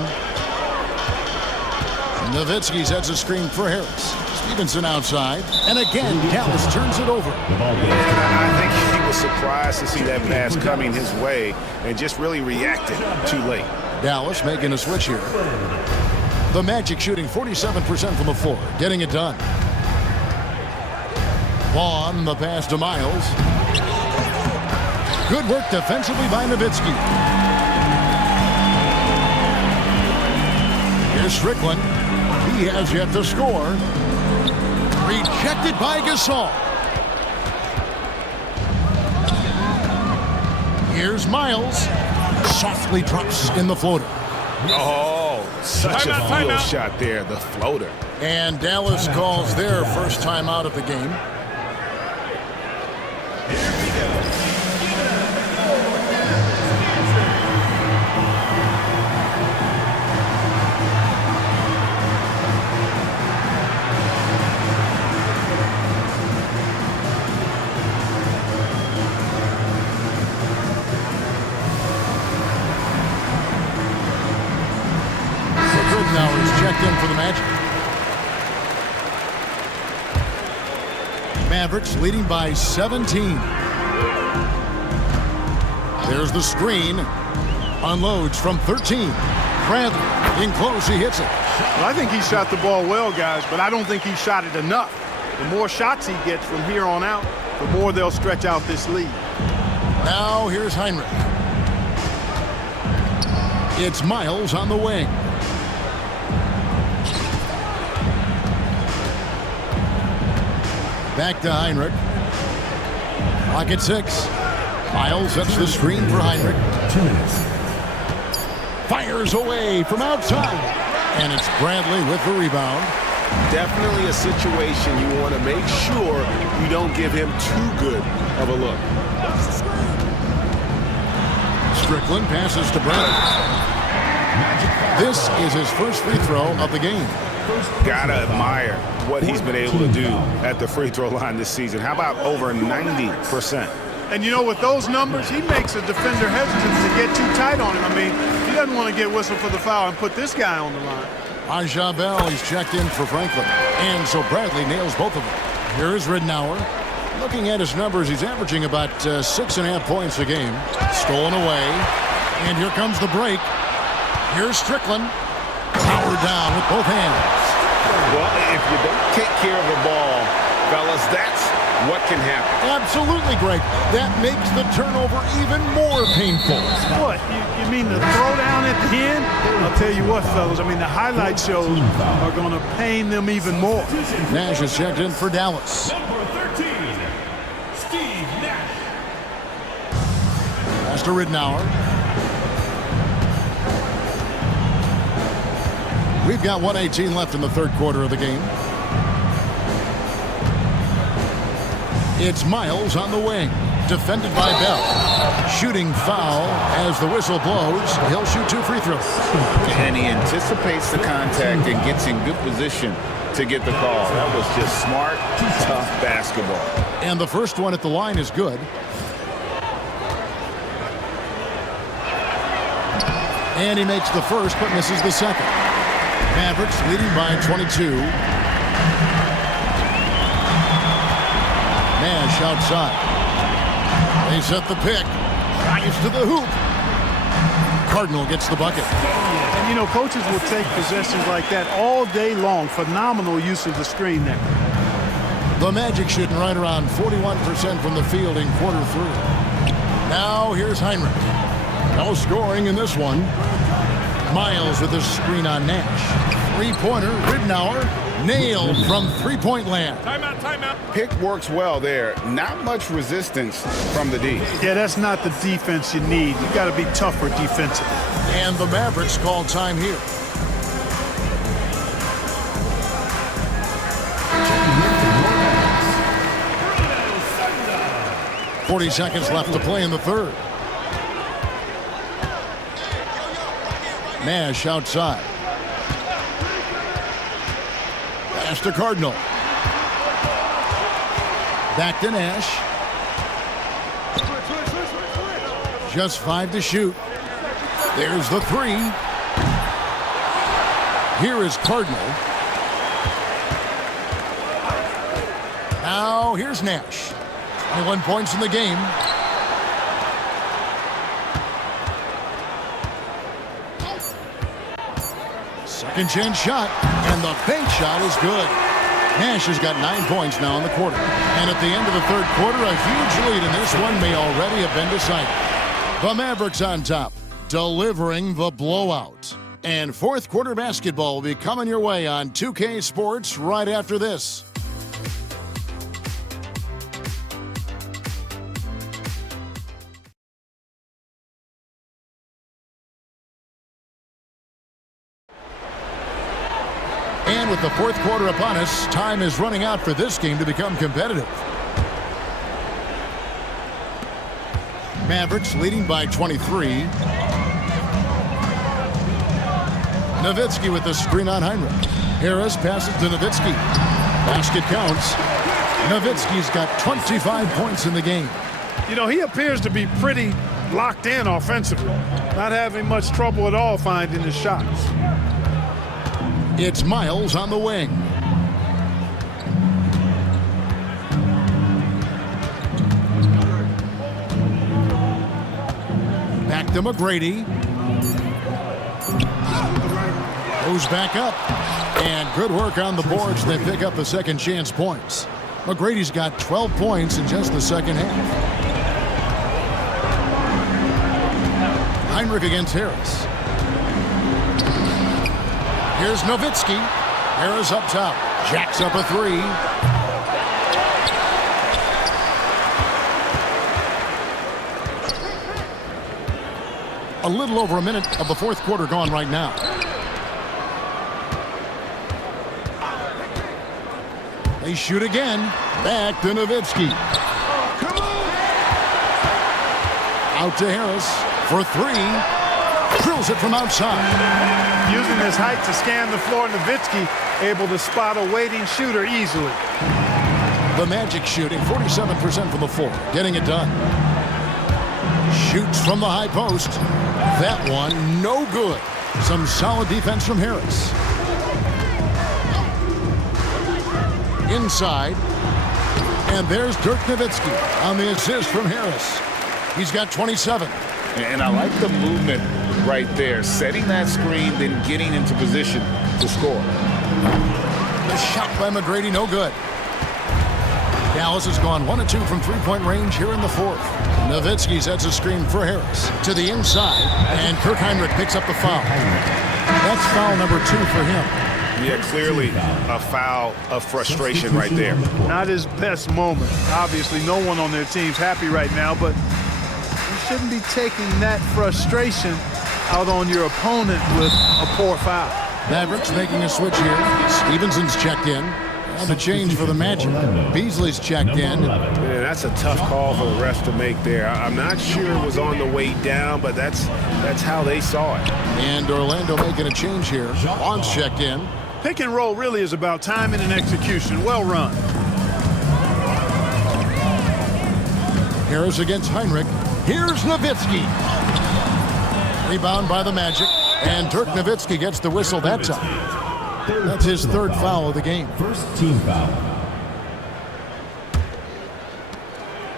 Nowitzki sets a screen for Harris. Stevenson outside, and again Dallas turns it over. I think he was surprised to see that pass coming his way and just really reacted too late. Dallas making a switch here. The Magic shooting 47% from the floor, getting it done. Vaughn, the pass to Miles. Good work defensively by Nowitzki. Here's Strickland. He has yet to score. Rejected by Gasol. Here's Miles. Softly drops in the floater. Oh, such a field shot there, the floater. And Dallas calls their first time out of the game. In for the Magic. Mavericks leading by 17. There's the screen. Unloads from 13. Bradley in close, he hits it. Well, I think he shot the ball well, guys, but I don't think he shot it enough. The more shots he gets from here on out, the more they'll stretch out this lead. Now here's Heinrich. It's Miles on the wing. Back to Heinrich. Clock at 6. Miles sets the screen for Heinrich. 2 minutes. Fires away from outside. And it's Bradley with the rebound. Definitely a situation you want to make sure you don't give him too good of a look. Strickland passes to Bradley. This is his first free throw of the game. Gotta admire what he's been able to do at the free throw line this season. How about over 90%? And you know, with those numbers, he makes a defender hesitant to get too tight on him. I mean, he doesn't want to get whistled for the foul and put this guy on the line. Aja Bell, he's checked in for Franklin. And so Bradley nails both of them. Here is Ridnour. Looking at his numbers, he's averaging about 6.5 points a game. Stolen away. And here comes the break. Here's Strickland. Powered down with both hands. Well, if you don't take care of the ball, fellas, that's what can happen. Absolutely, Greg. That makes the turnover even more painful. What? You mean the throwdown at the end? I'll tell you what, fellas. I mean, the highlight shows are going to pain them even more. Nash is checked in for Dallas. Number 13, Steve Nash. Pass to Ridnour. We've got 1:18 left in the third quarter of the game. It's Miles on the wing, defended by Bell. Shooting foul as the whistle blows. He'll shoot 2 free throws. And he anticipates the contact and gets in good position to get the call. That was just smart, tough basketball. And the first one at the line is good. And he makes the first but misses the second. Mavericks leading by 22. Nash outside. They set the pick. Drives to the hoop. Cardinal gets the bucket. And, you know, coaches will take possessions like that all day long. Phenomenal use of the screen there. The Magic shooting right around 41% from the field in quarter 3. Now here's Heinrich. No scoring in this one. Miles with a screen on Nash. Three-pointer, Ridnour, nailed from three-point land. Timeout, timeout. Pick works well there. Not much resistance from the D. Yeah, that's not the defense you need. You got to be tougher defensively. And the Mavericks call time here. Bruno 40 seconds left to play in the third. Nash outside. Pass to Cardinal. Back to Nash. Just 5 to shoot. There's the 3. Here is Cardinal. Now here's Nash. 21 points in the game. Second chance shot, and the bank shot is good. Nash has got 9 points now in the quarter. And at the end of the third quarter, a huge lead, and this one may already have been decided. The Mavericks on top, delivering the blowout. And fourth quarter basketball will be coming your way on 2K Sports right after this. And with the fourth quarter upon us, time is running out for this game to become competitive. Mavericks leading by 23. Nowitzki with the screen on Heinrich. Harris passes to Nowitzki. Basket counts. Nowitzki's got 25 points in the game. You know, he appears to be pretty locked in offensively. Not having much trouble at all finding his shots. It's Miles on the wing. Back to McGrady. Goes back up. And good work on the boards. They pick up the second chance points. McGrady's got 12 points in just the second half. Heinrich against Harris. Here's Nowitzki. Harris up top. Jacks up a 3. A little over a minute of the fourth quarter gone right now. They shoot again. Back to Nowitzki. Out to Harris for 3. Drills it from outside. Using his height to scan the floor, Nowitzki able to spot a waiting shooter easily. The Magic shooting 47% from the floor, getting it done. Shoots from the high post. That one, no good. Some solid defense from Harris. Inside. And there's Dirk Nowitzki on the assist from Harris. He's got 27. And I like the movement right there. Setting that screen, then getting into position to score. The shot by McGrady, no good. Dallas has gone 1 of 2 from three-point range here in the fourth. Nowitzki sets a screen for Harris to the inside, and Kirk Hinrich picks up the foul. That's foul number 2 for him. Yeah, clearly a foul of frustration right there. Not his best moment. Obviously, no one on their team's happy right now, but you shouldn't be taking that frustration out on your opponent with a poor foul. Mavericks making a switch here. Stevenson's checked in. And the change for the Magic. Beasley's checked in. Man, that's a tough call for the refs to make there. I'm not sure it was on the way down, but that's how they saw it. And Orlando making a change here. Vaughn's checked in. Pick and roll really is about timing and execution. Well run. Harris against Hinrich. Here's Nowitzki. Rebound by the Magic. And Dirk Nowitzki gets the whistle that time. That's his third foul of the game. First team foul.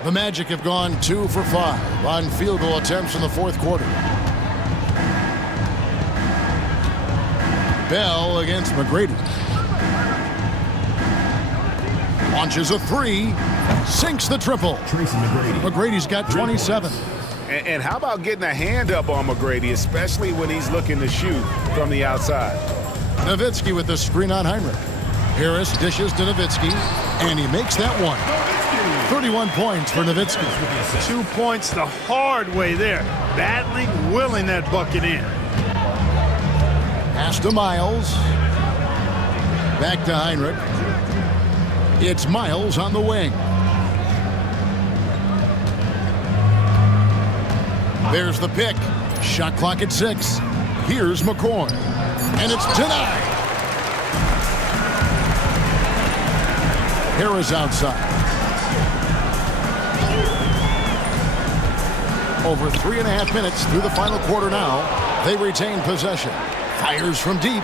The Magic have gone 2 for 5 on field goal attempts in the fourth quarter. Bell against McGrady. Launches a 3. Sinks the triple. Tracy McGrady. McGrady's got 27. And how about getting a hand up on McGrady, especially when he's looking to shoot from the outside? Nowitzki with the screen on Hinrich. Harris dishes to Nowitzki, and he makes that one. 31 points for Nowitzki. 2 points the hard way there. Battling, willing that bucket in. Pass to Miles. Back to Hinrich. It's Miles on the wing. There's the pick. Shot clock at 6. Here's McCoy. And it's denied. Harris outside. Over 3.5 minutes through the final quarter now. They retain possession. Fires from deep.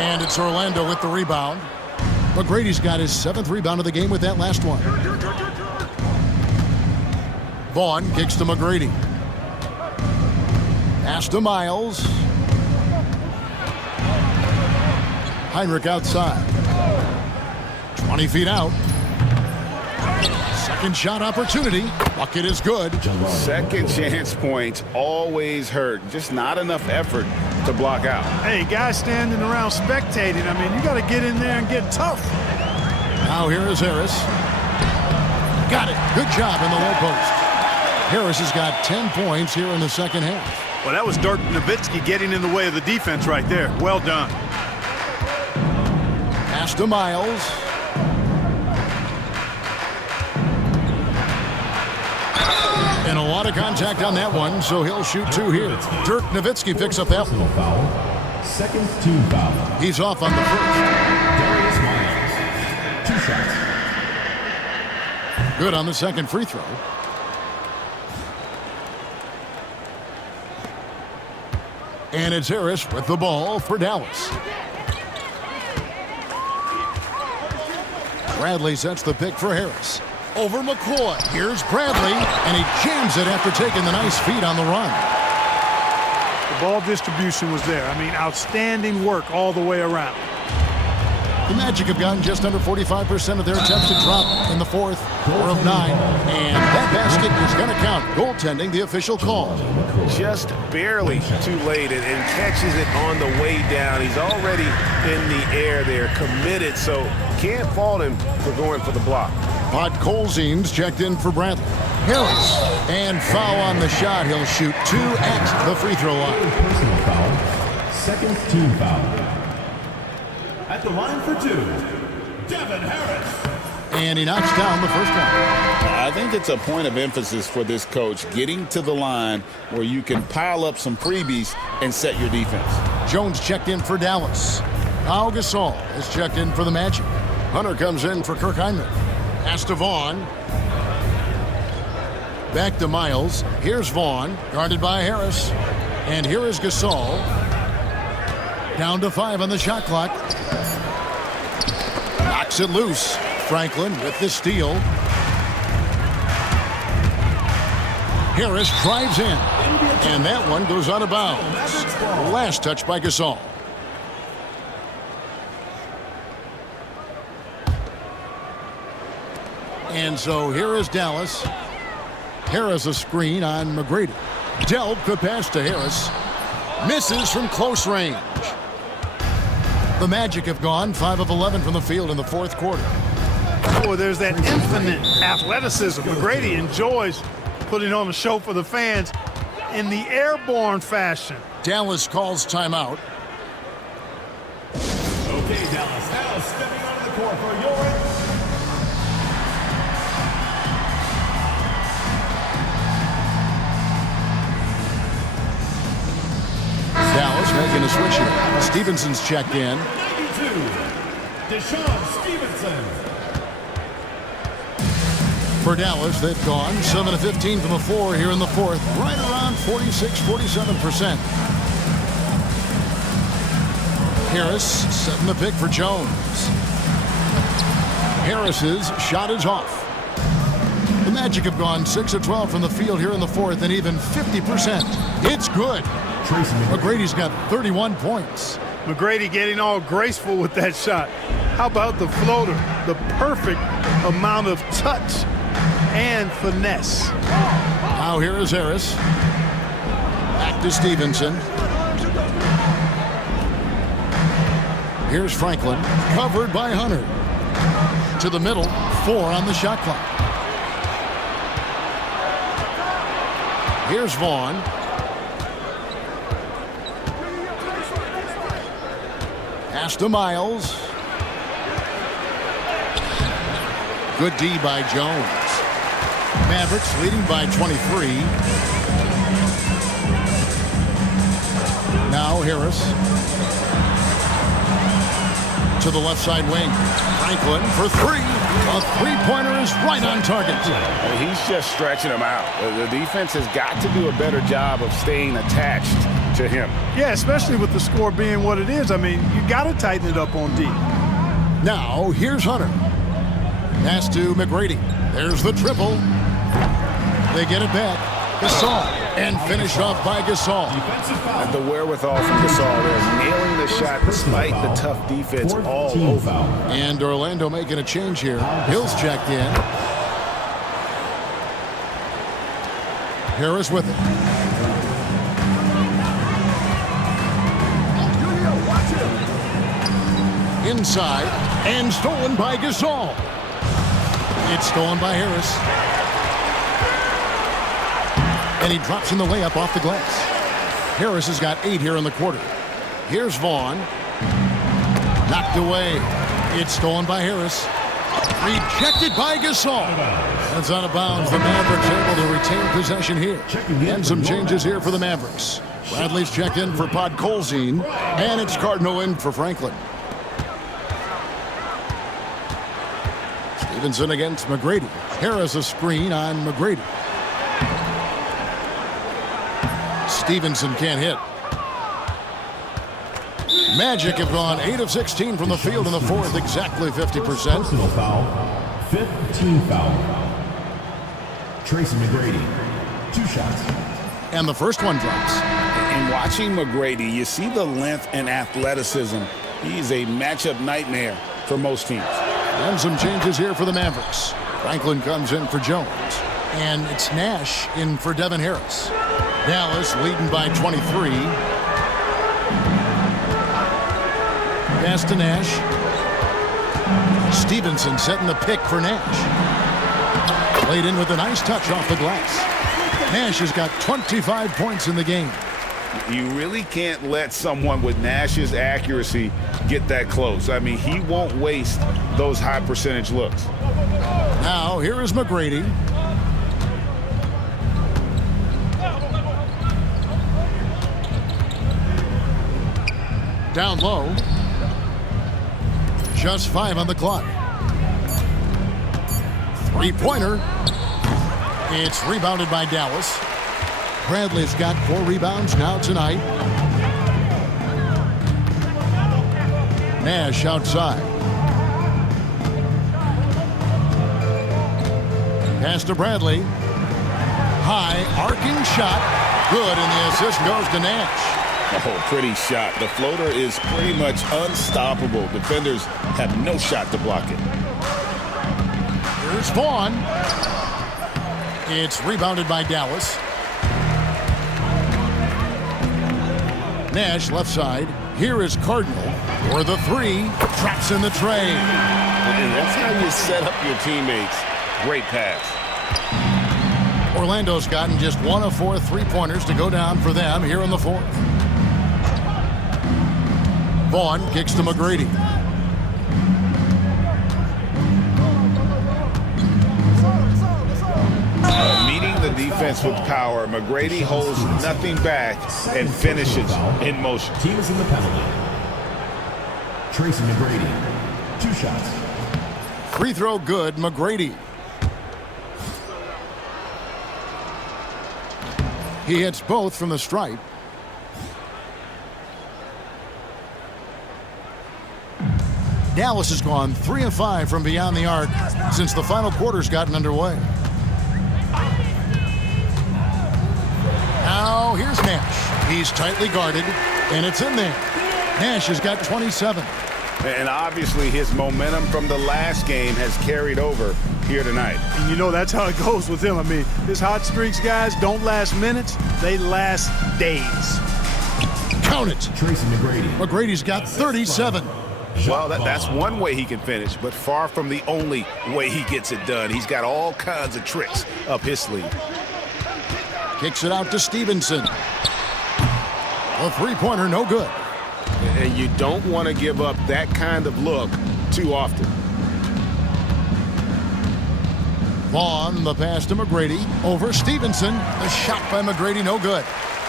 And it's Orlando with the rebound. McGrady's got his 7th rebound of the game with that last one. Vaughn kicks to McGrady. Pass to Miles. Hinrich outside. 20 feet out. Second shot opportunity. Bucket is good. Second chance points always hurt. Just not enough effort to block out. Hey, guys standing around spectating. I mean, you got to get in there and get tough. Now here is Harris. Got it. Good job in the low post. Harris has got 10 points here in the second half. Well, that was Dirk Nowitzki getting in the way of the defense right there. Well done. Pass to Miles. And a lot of contact on that one, so he'll shoot 2 here. Dirk Nowitzki picks up that one. Foul. Second team foul. He's off on the first. Darius Miles. 2 shots. Good on the second free throw. And it's Harris with the ball for Dallas. Bradley sets the pick for Harris. Over McCoy. Here's Bradley, and he jams it after taking the nice feed on the run. The ball distribution was there. I mean, outstanding work all the way around. The Magic have gotten just under 45% of their attempts to drop in the fourth, 4 of 9. And that basket is going to count. Goaltending, the official call. Just barely too late and catches it on the way down. He's already in the air there, committed, so can't fault him for going for the block. Podkolzin's checked in for Bradley. Harris. And foul on the shot. He'll shoot 2 at the free throw line. Personal foul. Second team foul. At the line for 2, Devin Harris. And he knocks down the first one. I think it's a point of emphasis for this coach, getting to the line where you can pile up some freebies and set your defense. Jones checked in for Dallas. Pau Gasol is checked in for the Magic. Hunter comes in for Kirk Hinrich. Pass to Vaughn. Back to Miles. Here's Vaughn, guarded by Harris. And here is Gasol. Down to 5 on the shot clock. Knocks it loose. Franklin with the steal. Harris drives in. And that one goes out of bounds. Last touch by Gasol. And so here is Dallas. Harris a screen on McGrady. Dealt the pass to Harris. Misses from close range. The Magic have gone 5 of 11 from the field in the fourth quarter. Oh, there's that infinite athleticism. McGrady enjoys putting on a show for the fans in the airborne fashion. Dallas calls timeout. Okay, Dallas now stepping onto the court for your... Dallas making a switch here. Stevenson's checked in. 92, Deshaun Stevenson. For Dallas, they've gone 7 of 15 from the floor here in the fourth. Right around 46-47%. Harris setting the pick for Jones. Harris's shot is off. The Magic have gone 6 of 12 from the field here in the fourth and even 50%. It's good. McGrady's got 31 points. McGrady getting all graceful with that shot. How about the floater? The perfect amount of touch and finesse. Now here is Harris. Back to Stevenson. Here's Franklin. Covered by Hunter. To the middle. 4 on the shot clock. Here's Vaughn. Pass to Miles. Good D by Jones. Mavericks leading by 23. Now Harris. To the left side wing. Franklin for 3. A three-pointer is right on target. He's just stretching him out. The defense has got to do a better job of staying attached to him. Yeah, especially with the score being what it is. I mean, you got to tighten it up on D. Now, here's Hunter. Pass to McGrady. There's the triple. They get it back. Gasol. And finished off by Gasol. And the wherewithal from Gasol there, nailing the shot despite the tough defense all over. And Orlando making a change here. Hill's checked in. Harris with it. Inside, and stolen by Gasol. It's stolen by Harris. And he drops in the layup off the glass. Harris has got 8 here in the quarter. Here's Vaughn. Knocked away. It's stolen by Harris. Rejected by Gasol. That's out of bounds. The Mavericks able to retain possession here. And some changes here for the Mavericks. Bradley's checked in for Podkolzin. And it's Cardinal in for Franklin. Stevenson against McGrady. Harris a screen on McGrady. Stevenson can't hit. Magic have gone 8 of 16 from the field in the fourth, exactly 50%. Personal foul, 15 foul. Tracy McGrady, 2 shots. And the first one drops. In watching McGrady, you see the length and athleticism. He's a matchup nightmare for most teams. And some changes here for the Mavericks. Franklin comes in for Jones. And it's Nash in for Devin Harris. Dallas leading by 23. Pass to Nash. Stevenson setting the pick for Nash. Played in with a nice touch off the glass. Nash has got 25 points in the game. You really can't let someone with Nash's accuracy get that close. I mean, he won't waste those high percentage looks. Now, here is McGrady. Down low. Just 5 on the clock. Three-pointer. It's rebounded by Dallas. Bradley's got 4 rebounds now tonight. Nash outside. Pass to Bradley. High, arcing shot. Good, and the assist goes to Nash. Oh, pretty shot. The floater is pretty much unstoppable. Defenders have no shot to block it. Here's Vaughn. It's rebounded by Dallas. Nash left side. Here is Cardinal for the 3. Traps in the tray. And that's how you set up your teammates. Great pass. Orlando's gotten just 1 of 4 3-pointers to go down for them here in the 4th. Vaughn kicks to McGrady. Meeting the defense with power, McGrady holds nothing back and finishes in motion. Team is in the penalty. Tracy McGrady, 2 shots. Free throw good, McGrady. He hits both from the stripe. Dallas has gone 3 of 5 from beyond the arc since the final quarter's gotten underway. Now here's Nash. He's tightly guarded, and it's in there. Nash has got 27. And obviously his momentum from the last game has carried over here tonight. And you know that's how it goes with him. I mean, his hot streaks, guys, don't last minutes. They last days. Count it. Tracy McGrady. McGrady's got 37. Well, that's one way he can finish, but far from the only way he gets it done. He's got all kinds of tricks up his sleeve. Kicks it out to Stevenson. A 3-pointer, no good. And you don't want to give up that kind of look too often. Vaughn, the pass to McGrady. Over Stevenson. The shot by McGrady, no good.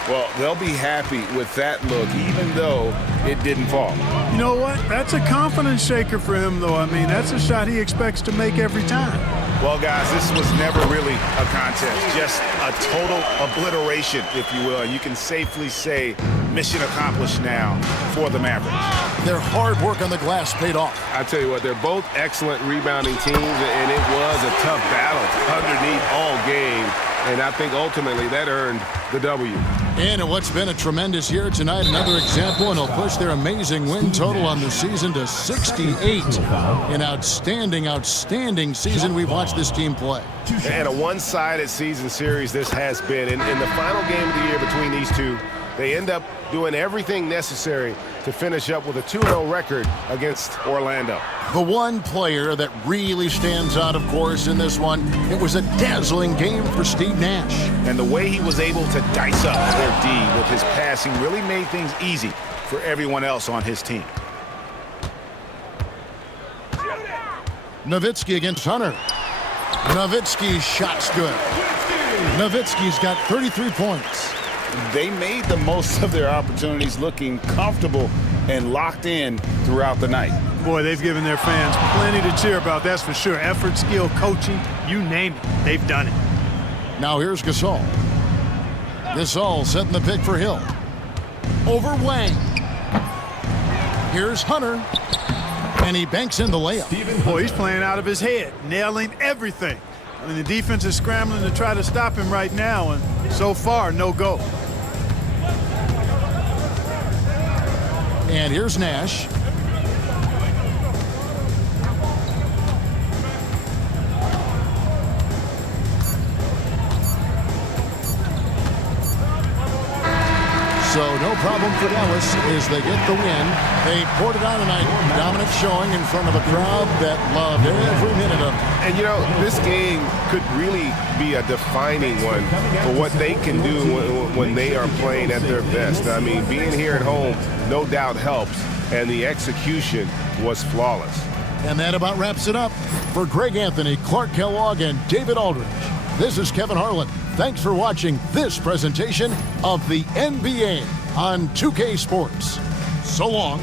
Well, they'll be happy with that look, even though it didn't fall. You know what? That's a confidence shaker for him, though. I mean, that's a shot he expects to make every time. Well, guys, this was never really a contest, just a total obliteration, if you will. And you can safely say mission accomplished now for the Mavericks. Their hard work on the glass paid off. I tell you what, they're both excellent rebounding teams, and it was a tough battle underneath all game. And I think ultimately that earned the W. And in what's been a tremendous year tonight, another example, and he'll push their amazing win total on the season to 68. An outstanding, outstanding season we've watched this team play. And a one-sided season series this has been. In the final game of the year between these two, they end up doing everything necessary to finish up with a 2-0 record against Orlando. The one player that really stands out, of course, in this one, it was a dazzling game for Steve Nash. And the way he was able to dice up their D with his passing really made things easy for everyone else on his team. Nowitzki against Hunter. Nowitzki's shot's good. Nowitzki's got 33 points. They made the most of their opportunities, looking comfortable and locked in throughout the night. Boy, they've given their fans plenty to cheer about, that's for sure. Effort, skill, coaching, you name it, they've done it. Now here's Gasol. Gasol setting the pick for Hill. Over Wang. Here's Hunter. And he banks in the layup. Boy, he's playing out of his head, nailing everything. I mean, the defense is scrambling to try to stop him right now, and so far, no go. And here's Nash. So no problem for Dallas as they get the win. They poured it on tonight. Dominant showing in front of a crowd that loved every minute of it. And, you know, this game could really be a defining one for what they can do when they are playing at their best. I mean, being here at home no doubt helps, and the execution was flawless. And that about wraps it up. For Greg Anthony, Clark Kellogg, and David Aldridge, this is Kevin Harlan. Thanks for watching this presentation of the NBA on 2K Sports. So long.